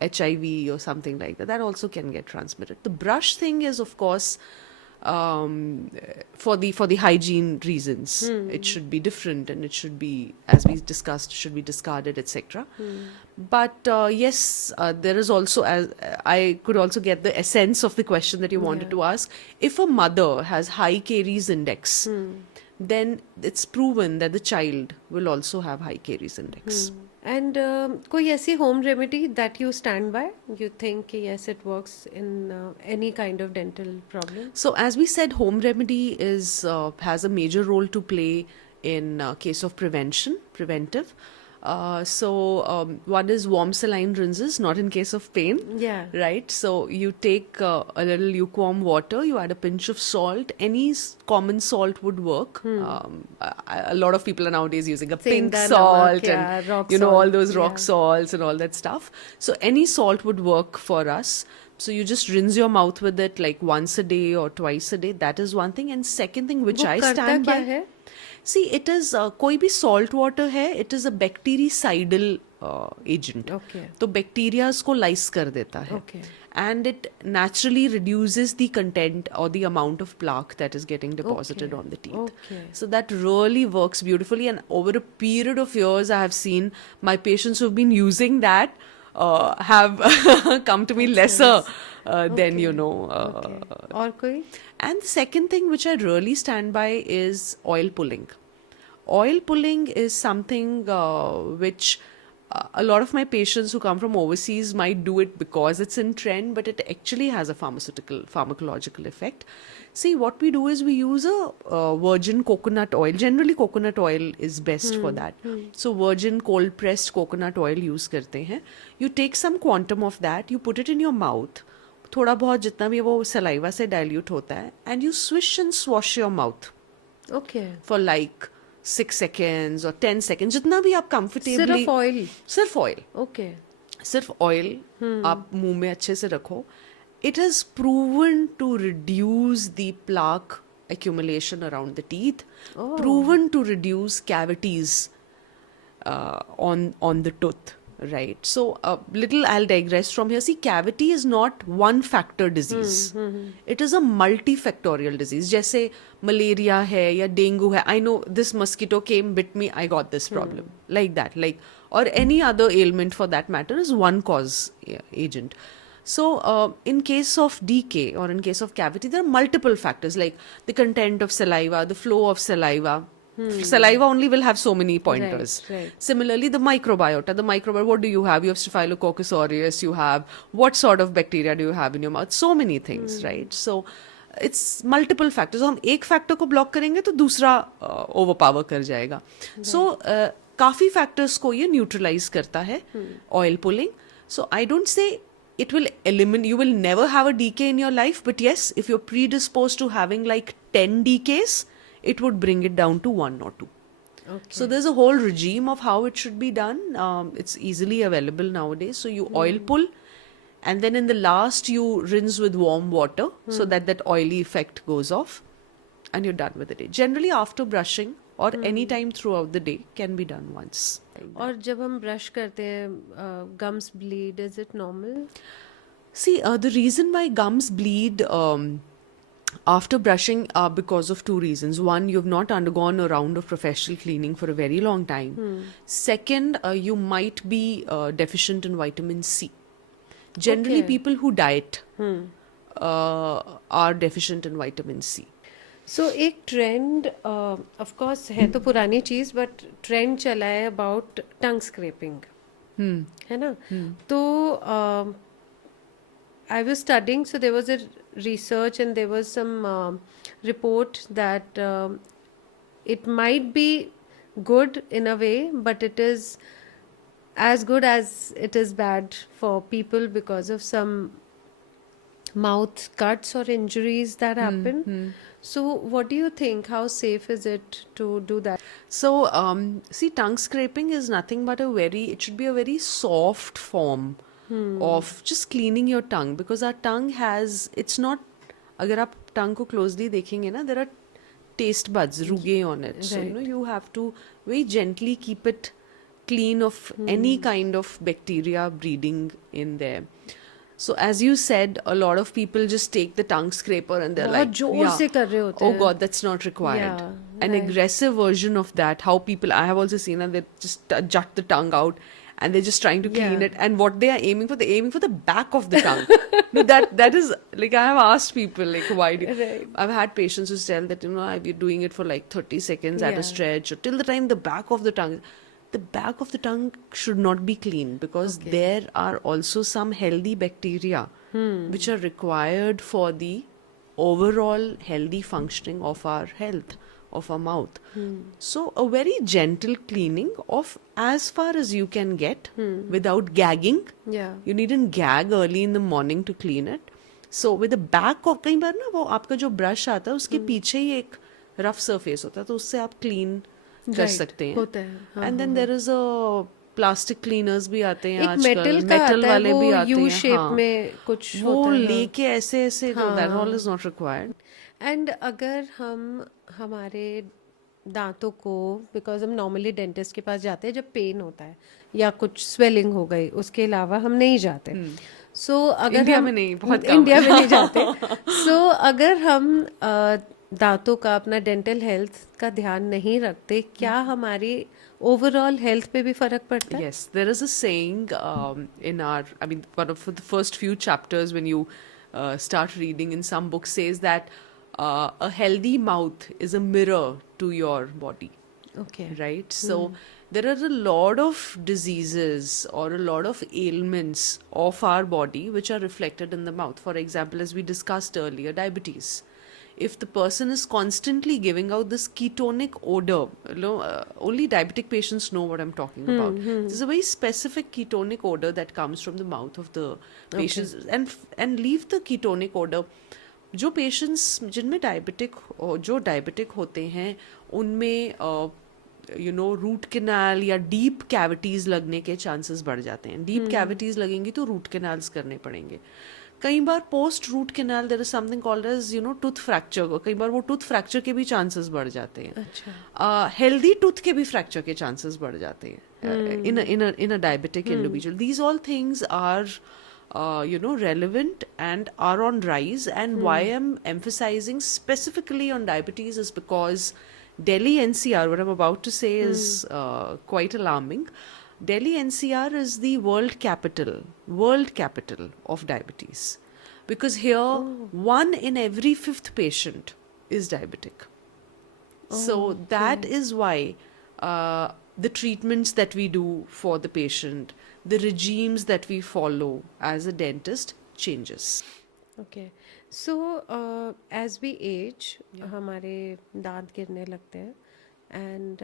HIV or something like that. That also can get transmitted. The brush thing is, of course, for the hygiene reasons. It should be different, and it should be, as we discussed, should be discarded, etc. But yes, there is also, as I could also get the essence of the question that you wanted to ask. If a mother has high caries index, then it's proven that the child will also have high caries index. And कोई ऐसी home remedy that you stand by? You think yes, it works in any kind of dental problem? So as we said, home remedy is has a major role to play in case of preventive. One is warm saline rinses, not in case of pain. Yeah. Right. So you take a little lukewarm water, you add a pinch of salt. Any common salt would work. A lot of people are nowadays using a pink Senda salt namak, yeah, and rock you know all salt, those rock yeah. salts and all that stuff. So any salt would work for us. So you just rinse your mouth with it like once a day or twice a day. That is one thing. And second thing which वो I करता stand क्या by. है? See, it is कोई भी salt water है, it is a bactericidal agent. Okay. तो bacteria को lyse कर देता है. Okay. And it naturally reduces the content or the amount of plaque that is getting deposited Okay. on the teeth. Okay. So that really works beautifully. And over a period of years, I have seen my patients who've been using that have come to me lesser than, you know. Okay. और कोई? And the second thing which I really stand by is oil pulling. Oil pulling is something which a lot of my patients who come from overseas might do it because it's in trend, but it actually has a pharmacological effect. See, what we do is we use a virgin coconut oil. Generally, coconut oil is best for that. So, virgin cold pressed coconut oil use करते हैं. You take some quantum of that, you put it in your mouth. थोड़ा बहुत जितना भी वो saliva से dilute होता है, and you swish and swash your mouth Okay. for like 6 seconds or 10 seconds, जितना भी आप comfortably. सिर्फ ऑयल. सिर्फ oil. Okay. सिर्फ ऑयल आप मुंह में अच्छे से रखो. It has proven to reduce the plaque accumulation around the teeth, proven to reduce cavities on the tooth, right? So I'll digress from here. See, cavity is not one factor disease. It is a multifactorial disease. जैसे malaria है या dengue है. I know this mosquito came, bit me, I got this problem. Like that, or any other ailment for that matter is one cause agent. So, in case of decay or in case of cavity, there are multiple factors like the content of saliva, the flow of saliva. Saliva only will have so many pointers. Right. Similarly, the microbiota. what do you have? You have Staphylococcus aureus, you have what sort of bacteria do you have in your mouth? So many things, right? So, it's multiple factors. So, हम एक factor को block करेंगे तो दूसरा overpower कर जाएगा. So, काफी factors को ये neutralize करता है oil pulling. So, I don't say it will eliminate, you will never have a decay in your life, but yes, if you're predisposed to having like 10 decays, it would bring it down to 1 or 2. Okay. So there's a whole regime of how it should be done. It's easily available nowadays. So you oil pull, and then in the last you rinse with warm water so that that oily effect goes off, and you're done with the day. Generally after brushing or any time throughout the day can be done once. और जब हम brush करते हैं gums bleed, is it normal? See, the reason why gums bleed after brushing are because of two reasons. One, you've not undergone a round of professional cleaning for a very long time. Second, you might be deficient in vitamin C. Generally, Okay. people who diet are deficient in vitamin C. सो एक trend of course है तो पुरानी चीज, but trend चला है about tongue scrapping, है ना? तो I was studying, so there was a research and there was some report that it might be good in a way, but it is as good as it is bad for people because of some mouth cuts or injuries that happen. So what do you think? How safe is it to do that? So, see, tongue scraping is nothing but it should be a very soft form of just cleaning your tongue, because our tongue it's not, agar aap tongue ko closely dekhenge na, there are taste buds, ruge on it. So, you have to very gently keep it clean of any kind of bacteria breeding in there. So as you said, a lot of people just take the tongue scraper and they're like, जोर से कर रहे होते oh हैं. God, that's not required. Yeah, An right. aggressive version of that, how people, I have also seen that they just jut the tongue out and they're just trying to clean Yeah. it. And what they are aiming for, they're aiming for the back of the tongue. No, that is, like, I have asked people, like, why do you, Right. I've had patients who tell that, I've been doing it for like 30 seconds at a Yeah. stretch, or till the time the back of the tongue. The back of the tongue should not be clean, because there are also some healthy bacteria which are required for the overall healthy functioning of our health, of our mouth. So a very gentle cleaning of as far as you can get without gagging. Yeah. You needn't gag early in the morning to clean it. So with the back of, कई बार ना वो आपका जो brush आता है उसके पीछे ही एक रफ सरफेस होता है, तो उससे आप क्लीन कर Right. सकते हैं. होता है, हाँ, and then there is a plastic cleaners भी आते हैं एक आजकल, मेटल का आता है, वाले भी वो आते यू हैं. शेप हाँ. में कुछ वो होता है. लेके ऐसे ऐसे, that all is not required. And अगर हम हमारे दांतों को, बिकॉज हम नॉर्मली डेंटिस्ट के पास जाते हैं जब पेन होता है या कुछ स्वेलिंग हो गई, उसके अलावा हम नहीं जाते. सो अगर इंडिया हम में नहीं, बहुत कम इंडिया है. में नहीं जाते. सो अगर हम दांतों का, अपना डेंटल हेल्थ का ध्यान नहीं रखते, क्या हमारी ओवरऑल हेल्थ पे भी फर्क पड़ता है? Yes, there is a saying in our, I mean, one of the first few chapters when you start reading in some books says that a healthy mouth is a mirror to your body. Okay. Right? So there are a lot of diseases or a lot of ailments of our body which are reflected in the mouth. For example, as we discussed earlier, diabetes. If the person is constantly giving out this ketonic odor, only diabetic patients know what I'm talking about. There's a very specific ketonic odor that comes from the mouth of the patients, and leave the ketonic odor. जो patients जिनमें जो diabetic होते हैं उनमें root canal या deep cavities लगने के chances बढ़ जाते हैं. डीप कैविटीज लगेंगी तो रूट कैनाल्स करने पड़ेंगे. कई बार post root canal there is something called as tooth fracture. कई बार वो टूथ फ्रैक्चर के भी चांसेस बढ़ जाते हैं. हेल्दी टूथ के भी फ्रैक्चर के चांसेस बढ़ जाते हैं in a diabetic individual. These all things are relevant and are on rise. And why I'm emphasizing specifically on diabetes is because Delhi NCR, what I'm about to say is quite alarming. Delhi NCR is the world capital of diabetes, because here 1 in every 5th patient is diabetic. So that is why the treatments that we do for the patient, the regimes that we follow as a dentist changes. Okay. So as we age, हमारे दांत गिरने लगते हैं, and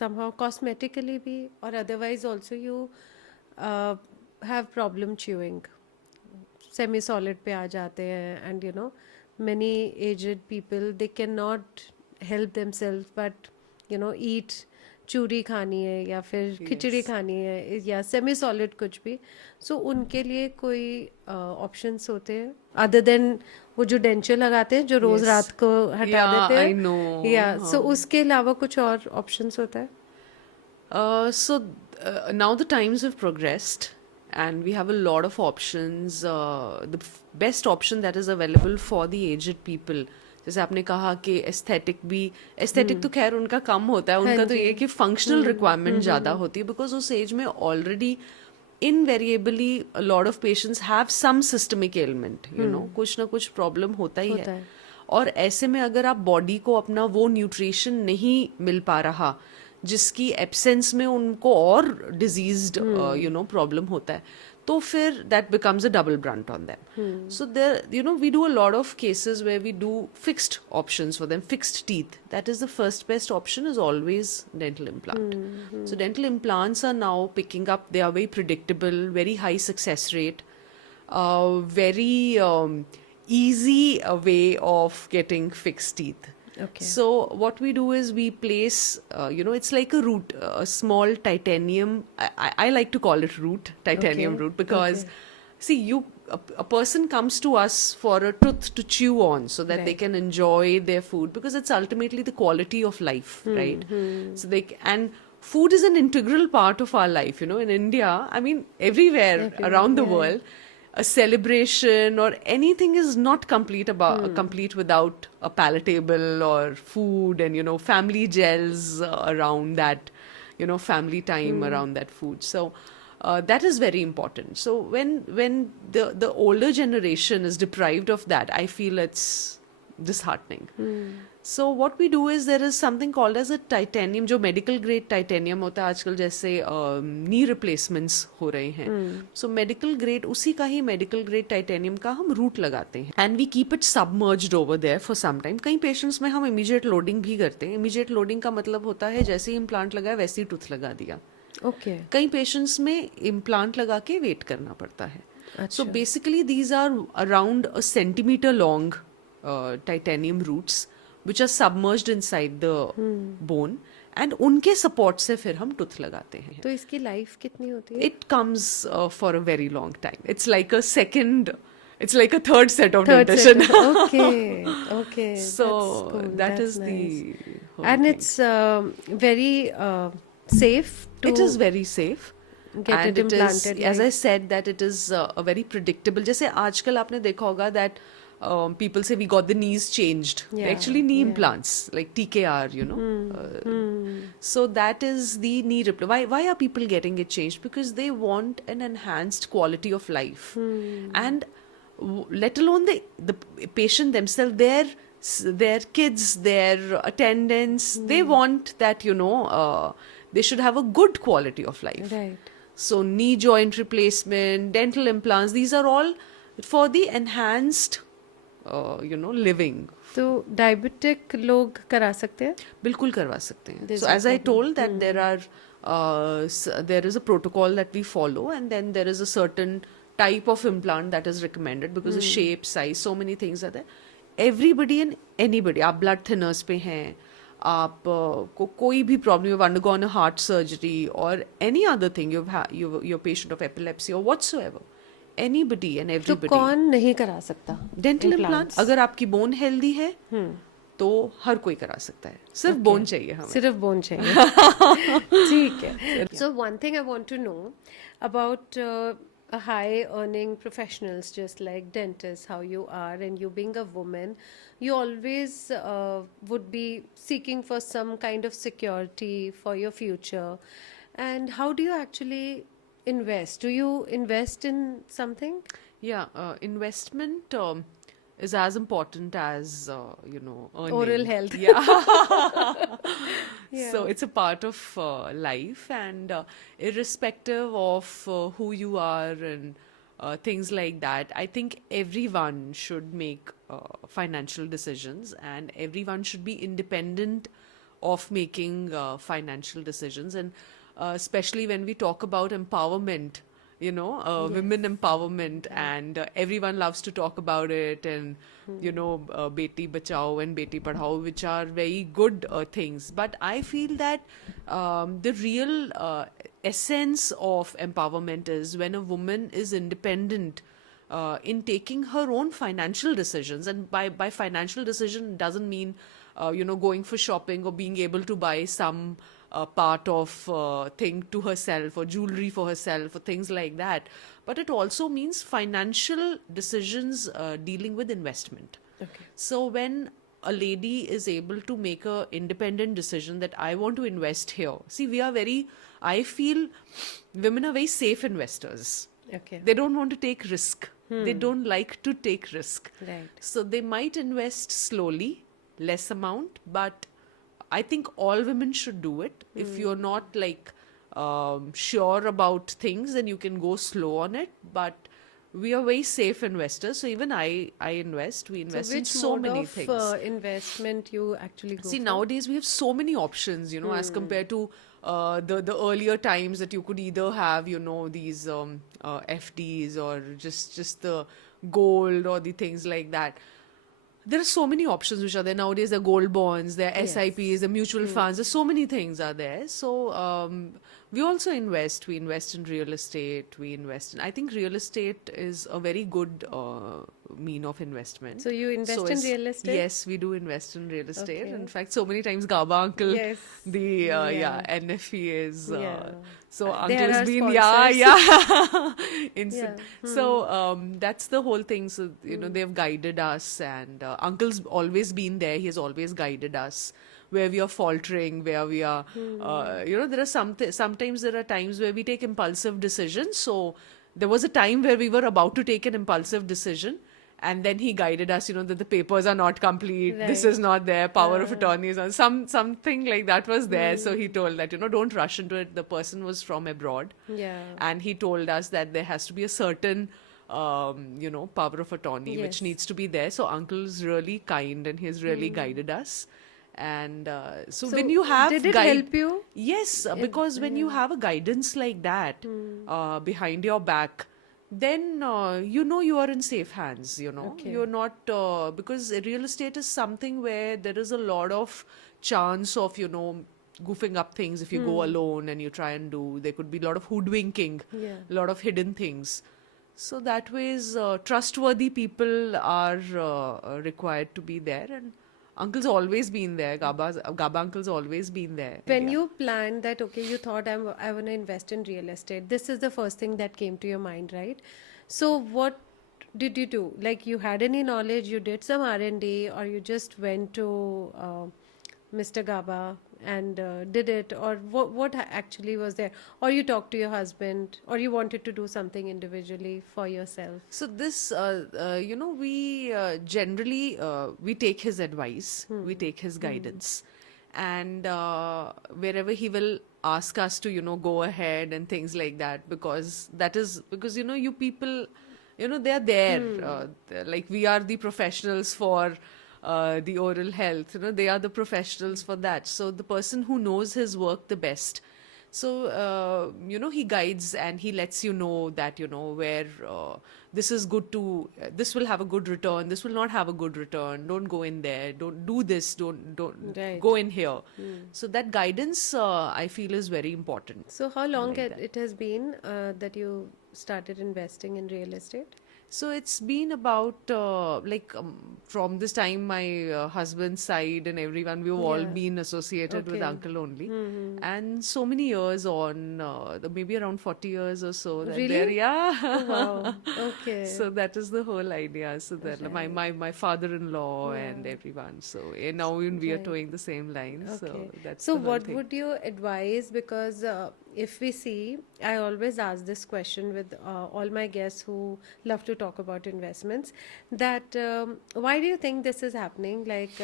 somehow cosmetically भी, or otherwise also you have problem chewing. Semi-solid पे आ जाते हैं, and many aged people, they cannot help themselves but eat चूरी खानी है या फिर खिचड़ी खानी है या सेमी सॉलिड कुछ भी. सो उनके लिए कोई ऑप्शंस होते हैं अदर देन वो जो डेंचर लगाते हैं जो रोज रात को हटा देते हैं, या सो उसके अलावा कुछ और ऑप्शंस होता है? So now the times have progressed and we have a lot of options. The best option that is available for the aged people, जैसे आपने कहा कि एस्थेटिक तो खैर उनका कम होता है. उनका तो ये कि फंक्शनल रिक्वायरमेंट ज़्यादा होती है, बिकॉज उस एज में already invariably a lot of patients have some systemic element, कुछ ना कुछ प्रॉब्लम होता ही है. और ऐसे में अगर आप बॉडी को अपना वो न्यूट्रिशन नहीं मिल पा रहा जिसकी एब्सेंस में उनको और डिजीज्ड प्रॉब्लम होता है, तो फिर that becomes a double brunt on them. So there, we do a lot of cases where we do fixed options for them, fixed teeth. That is the first best option, is always dental implant. So dental implants are now picking up. They are very predictable, very high success rate, very easy way of getting fixed teeth. Okay. So what we do is we place, it's like a root, a small titanium. I like to call it titanium root, because see, a person comes to us for a tooth to chew on so that they can enjoy their food, because it's ultimately the quality of life, right? So and food is an integral part of our life. In India, I mean, everywhere around the world, a celebration or anything is not complete without a palatable or food and family gels around that, family time around that food. So that is very important. So when the older generation is deprived of that, I feel it's disheartening. So what we do is there is something called as a titanium, जो medical grade titanium होता है आजकल, जैसे knee replacements हो रहे हैं. So medical grade, उसी का ही medical grade titanium का हम root लगाते हैं, and we keep it submerged over there for some time. कई patients में हम immediate loading भी करते हैं. Immediate loading का मतलब होता है जैसे ही implant लगाया वैसे ही tooth लगा दिया. Okay. कई patients में implant लगा के wait करना पड़ता है. So basically these are around a centimeter long titanium roots which are submerged inside the bone, and उनके support से फिर हम tooth लगाते हैं. तो इसकी life कितनी होती है? It comes for a very long time. It's like a third set of dentition. Okay. So that's cool. that That's is nice. the And thing. it's very safe to It is very safe. get And it implanted. as I said, that it is a very predictable. जैसे आजकल आपने देखा होगा that people say we got the knees changed. They're actually knee implants, like TKR, So that is the knee replacement. Why are people getting it changed? Because they want an enhanced quality of life. And let alone the patient themselves, their their kids, their attendants, they want that, they should have a good quality of life. Right. So knee joint replacement, dental implants, these are all for the enhanced, living. तो diabetic लोग करा सकते हैं? बिल्कुल करवा सकते हैं. There's So no as I problem. told that there is a protocol that we follow, and then there is a certain type of implant that is recommended because the shape, size, so many things are there. Everybody and anybody, आप blood thinners पे हैं, आप को कोई भी problem, you've undergone a heart surgery or any other thing, you're patient of epilepsy or whatsoever, anybody and तो everybody. कौन नहीं करा सकता डेंटल implants? इम्प्लांट, अगर आपकी बोन हेल्दी है तो हर कोई करा सकता है, सिर्फ बोन चाहिए हमें. सिर्फ बोन चाहिए. ठीक है. So one thing I want to know about high earning professionals just like dentists, how you are, and you being a woman, you always would be seeking for some kind of security for your future. And how do you actually invest? Do you invest in something? Yeah, investment is as important as earning. Oral health. Yeah. Yeah. So it's a part of life, and irrespective of who you are and things like that, I think everyone should make financial decisions, and everyone should be independent of making financial decisions, and especially when we talk about empowerment, women empowerment, and everyone loves to talk about it, and beti bachao and beti padhao, which are very good things, but I feel that the real essence of empowerment is when a woman is independent in taking her own financial decisions. And by financial decision doesn't mean going for shopping or being able to buy some part of thing to herself or jewelry for herself or things like that, but it also means financial decisions dealing with investment. Okay. So when a lady is able to make a independent decision that I want to invest here, see, I feel women are very safe investors. Okay. They don't want to take risk. They don't like to take risk. Right. So they might invest slowly, less amount, but I think all women should do it. If you're not like sure about things, then you can go slow on it. But we are very safe investors. So even I invest. We invest in which so mode many of things. Investment you actually go See, for? nowadays we have so many options, as compared to the earlier times that you could either have, these FDs or just the gold or the things like that. There are so many options which are there nowadays. There are gold bonds, there are Yes. SIPs, there are mutual funds. There's so many things are there. So we also invest. We invest in real estate. I think real estate is a very good mean of investment. So you invest in is- real estate? Yes, we do invest in real estate. Okay. In fact, so many times Gaba uncle, Yes. the Yeah. NFE is. Yeah. So They uncle are has our been, sponsors. yeah. Yeah. So that's the whole thing. So they've guided us, and uncle's always been there. He has always guided us where we are faltering, where we are. There are sometimes there are times where we take impulsive decisions. So there was a time where we were about to take an impulsive decision. And then he guided us, that the papers are not complete. This Right. is not there. Power of attorney is on. Something like that was there. So he told that, don't rush into it. The person was from abroad. Yeah. And he told us that there has to be a certain, power of attorney Yes. which needs to be there. So uncle's really kind and he has really guided us. And so when you have did it help you? Yes, because when you have a guidance like that behind your back, then you are in safe hands. Okay. You're not because real estate is something where there is a lot of chance of goofing up things if you go alone and you try and do. There could be a lot of hoodwinking, Yeah. a lot of hidden things. So that ways trustworthy people are required to be there, and uncle's always been there. Gaba uncle's always been there. When Yeah. you planned that, okay, you thought I want to invest in real estate. This is the first thing that came to your mind, right? So what did you do? Like you had any knowledge, you did some R&D, or you just went to Mr. Gaba and did it, or what actually was there, or you talked to your husband, or you wanted to do something individually for yourself? So this, we generally we take his advice, we take his guidance, and wherever he will ask us to, go ahead and things like that, because that is because you people, they are there, like we are the professionals for the oral health. They are the professionals for that. So the person who knows his work the best. So, he guides and he lets you know that, where this is good to, this will have a good return, this will not have a good return, don't go in there, don't do this, don't Right. go in here. So that guidance, I feel, is very important. So how long Like that. it has been that you started investing in real estate? So it's been about from this time my husband's side and everyone, we've all Yeah. been associated with Okay. uncle only, and so many years on, maybe around 40 years or so. That Really? there, yeah. Oh, wow. Okay. So that is the whole idea. So that my father-in-law and everyone. So now even we are Right. towing the same line. So Okay. that's So the whole what thing. would you advise? Because if we see, I always ask this question with all my guests who love to talk about investments, that why do you think this is happening? Like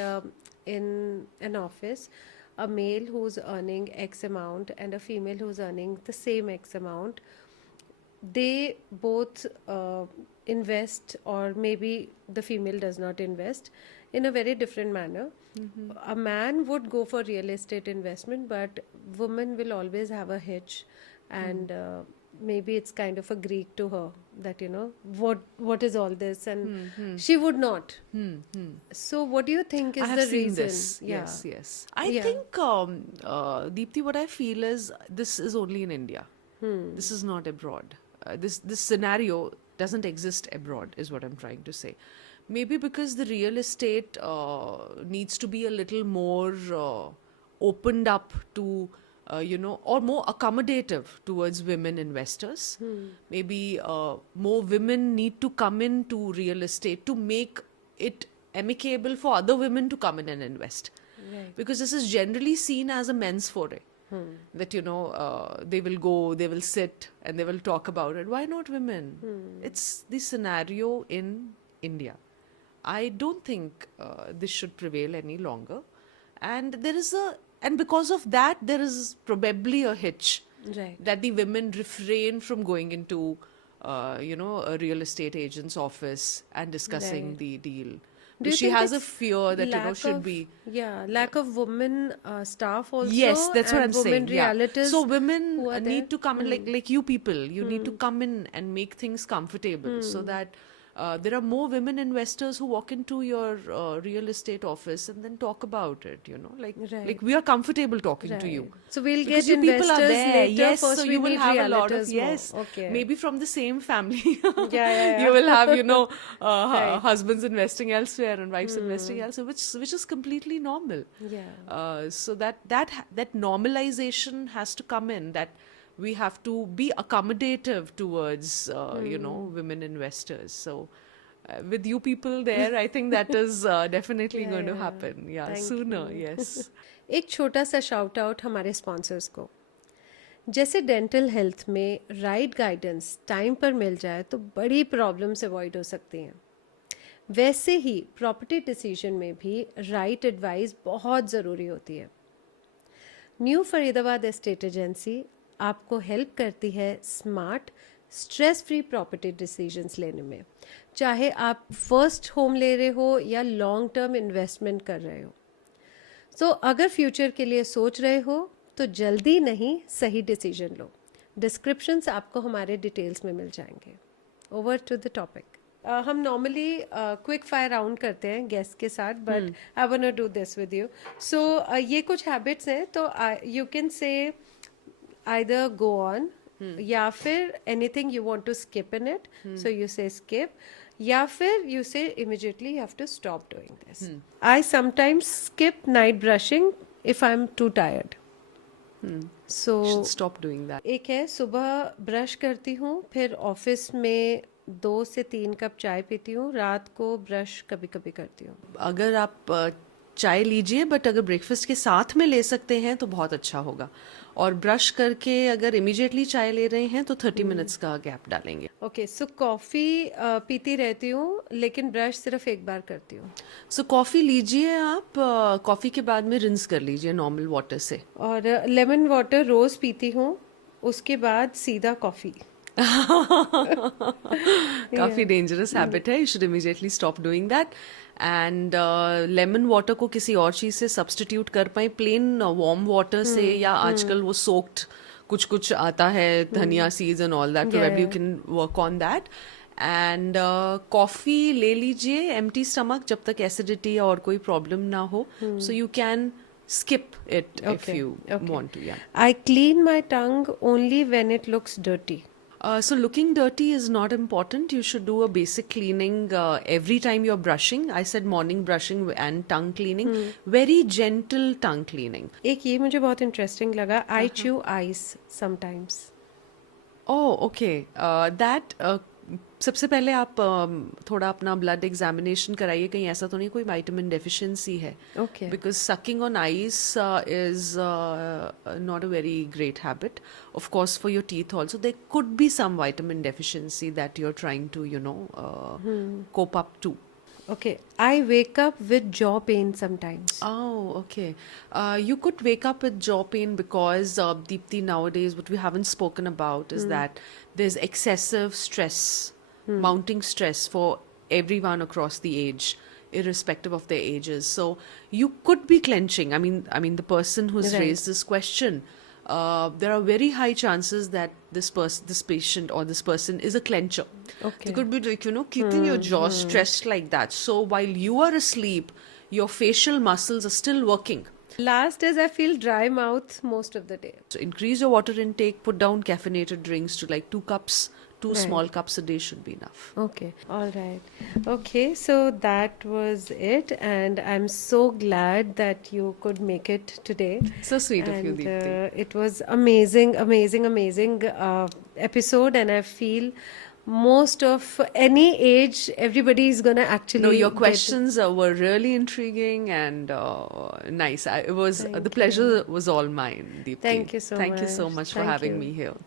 in an office, a male who's earning X amount and a female who's earning the same X amount, they both invest, or maybe the female does not invest in a very different manner. A man would go for real estate investment, but woman will always have a hitch, and maybe it's kind of a Greek to her that what is all this, and she would not. So what do you think is I have the seen reason? this. Yeah. Yes, yes. I Yeah. think, Deepthi, what I feel is this is only in India. This is not abroad. This scenario doesn't exist abroad, is what I'm trying to say. Maybe because the real estate needs to be a little more opened up to, or more accommodative towards women investors. Maybe more women need to come into real estate to make it amicable for other women to come in and invest. Right. Because this is generally seen as a men's foray. That they will go, they will sit and they will talk about it. Why not women? It's the scenario in India. I don't think this should prevail any longer, and because of that there is probably a hitch Right. that the women refrain from going into a real estate agent's office and discussing Right. the deal. Do you She think has a it's fear that lack should of, be. yeah, lack of women staff also? Yes, that's what I'm and women saying. Yeah. realities So women who are there? need to come in, like you people. You need to come in and make things comfortable so that there are more women investors who walk into your real estate office and then talk about it. Like Right. we are comfortable talking to you. Right. So we'll Because get you people are investors there, later. yes. First So we you will need have a lot of realtors more. yes, Okay. maybe from the same family. Yeah. You will have Right. husbands investing elsewhere and wives investing elsewhere, which is completely normal. Yeah. So that normalization has to come in, that we have to be accommodative towards women investors. So with you people there, I think that is definitely Yeah, going to yeah. happen. Yeah, Thank sooner. you. Yes. एक छोटा सा shout out हमारे sponsors को. जैसे dental health में right guidance time पर मिल जाए तो बड़ी प्रॉब्लम्स अवॉइड हो सकती हैं, वैसे ही प्रॉपर्टी डिसीजन में भी राइट एडवाइस बहुत ज़रूरी होती है. न्यू फरीदाबाद एस्टेट एजेंसी आपको हेल्प करती है smart stress free property decisions लेने में, चाहे आप फर्स्ट होम ले रहे हो या लॉन्ग टर्म इन्वेस्टमेंट कर रहे हो. तो अगर फ्यूचर के लिए सोच रहे हो तो जल्दी नहीं, सही डिसीजन लो. डिस्क्रिप्शंस आपको हमारे डिटेल्स में मिल जाएंगे. Over to the topic. हम नॉर्मली क्विक फायर राउंड करते हैं गेस्ट के साथ, but I want to do this with you. So ये कुछ हैबिट्स हैं, तो you can say either go on या फिर anything you want to skip in it, so you say skip, या फिर you say immediately you have to stop doing this. I sometimes skip night brushing if I'm too tired. So Should stop doing that. एक है सुबह brush करती हूँ, फिर office में 2 से 3 कप चाय पीती हूँ, रात को ब्रश कभी कभी करती हूँ. अगर आप चाय लीजिए, बट अगर ब्रेकफास्ट के साथ में ले सकते हैं तो बहुत अच्छा होगा. और ब्रश करके अगर इमीडिएटली चाय ले रहे हैं तो 30 मिनट्स का गैप डालेंगे. ओके, सो कॉफ़ी पीती रहती हूँ लेकिन ब्रश सिर्फ एक बार करती हूँ. सो कॉफ़ी लीजिए आप, कॉफ़ी के बाद में रिंस कर लीजिए नॉर्मल वाटर से. और लेमन वाटर रोज़ पीती हूँ, उसके बाद सीधा कॉफ़ी. काफी डेंजरस हैबिट है. You should immediately stop doing that. And lemon water को किसी और चीज से सब्स्टिट्यूट कर पाए, प्लेन वार्म वाटर से, या आजकल वो सोक्ड कुछ कुछ आता है, धनिया seeds and all that, probably you can work on that. And coffee ले लीजिए एम्प्टी स्टमक जब तक एसिडिटी और कोई प्रॉब्लम ना हो. So you can skip it if Okay, you okay. want to. Yeah. I clean my tongue only when it looks dirty. So looking dirty is not important. You should do a basic cleaning every time you're brushing. I said morning brushing and tongue cleaning. Very gentle tongue cleaning. एक ये मुझे बहुत interesting लगा. I chew ice sometimes. Oh, okay. That सबसे पहले आप थोड़ा अपना ब्लड एग्जामिनेशन कराइए, कहीं ऐसा तो नहीं कोई विटामिन डेफिशिएंसी है. Okay. Because sucking on ice is not a very great habit. Of course, for your teeth also, there could be some vitamin deficiency that you're trying to, cope up to. Okay. I wake up with jaw pain sometimes. Oh, okay. You could wake up with jaw pain because, Deepthi, nowadays, what we haven't spoken about is that there's excessive stress, mounting stress for everyone across the age, irrespective of their ages. So you could be clenching. I mean, the person who's Right. raised this question, there are very high chances that this patient or this person is a clencher. Okay. They could be like, keeping your jaw stressed like that. So while you are asleep, your facial muscles are still working. Last is I feel dry mouth most of the day. So increase your water intake, put down caffeinated drinks to like 2 cups, 2 Right. small cups a day should be enough. Okay. All right. Okay. So that was it. And I'm so glad that you could make it today. So sweet of you, And Deepthi. it was amazing, amazing, amazing episode. And I feel most of any age, everybody is going to actually. No, your get- questions were really intriguing and nice. The pleasure was all mine, Deepthi. Thank you so Thank you so much. much for Thank having you. me here.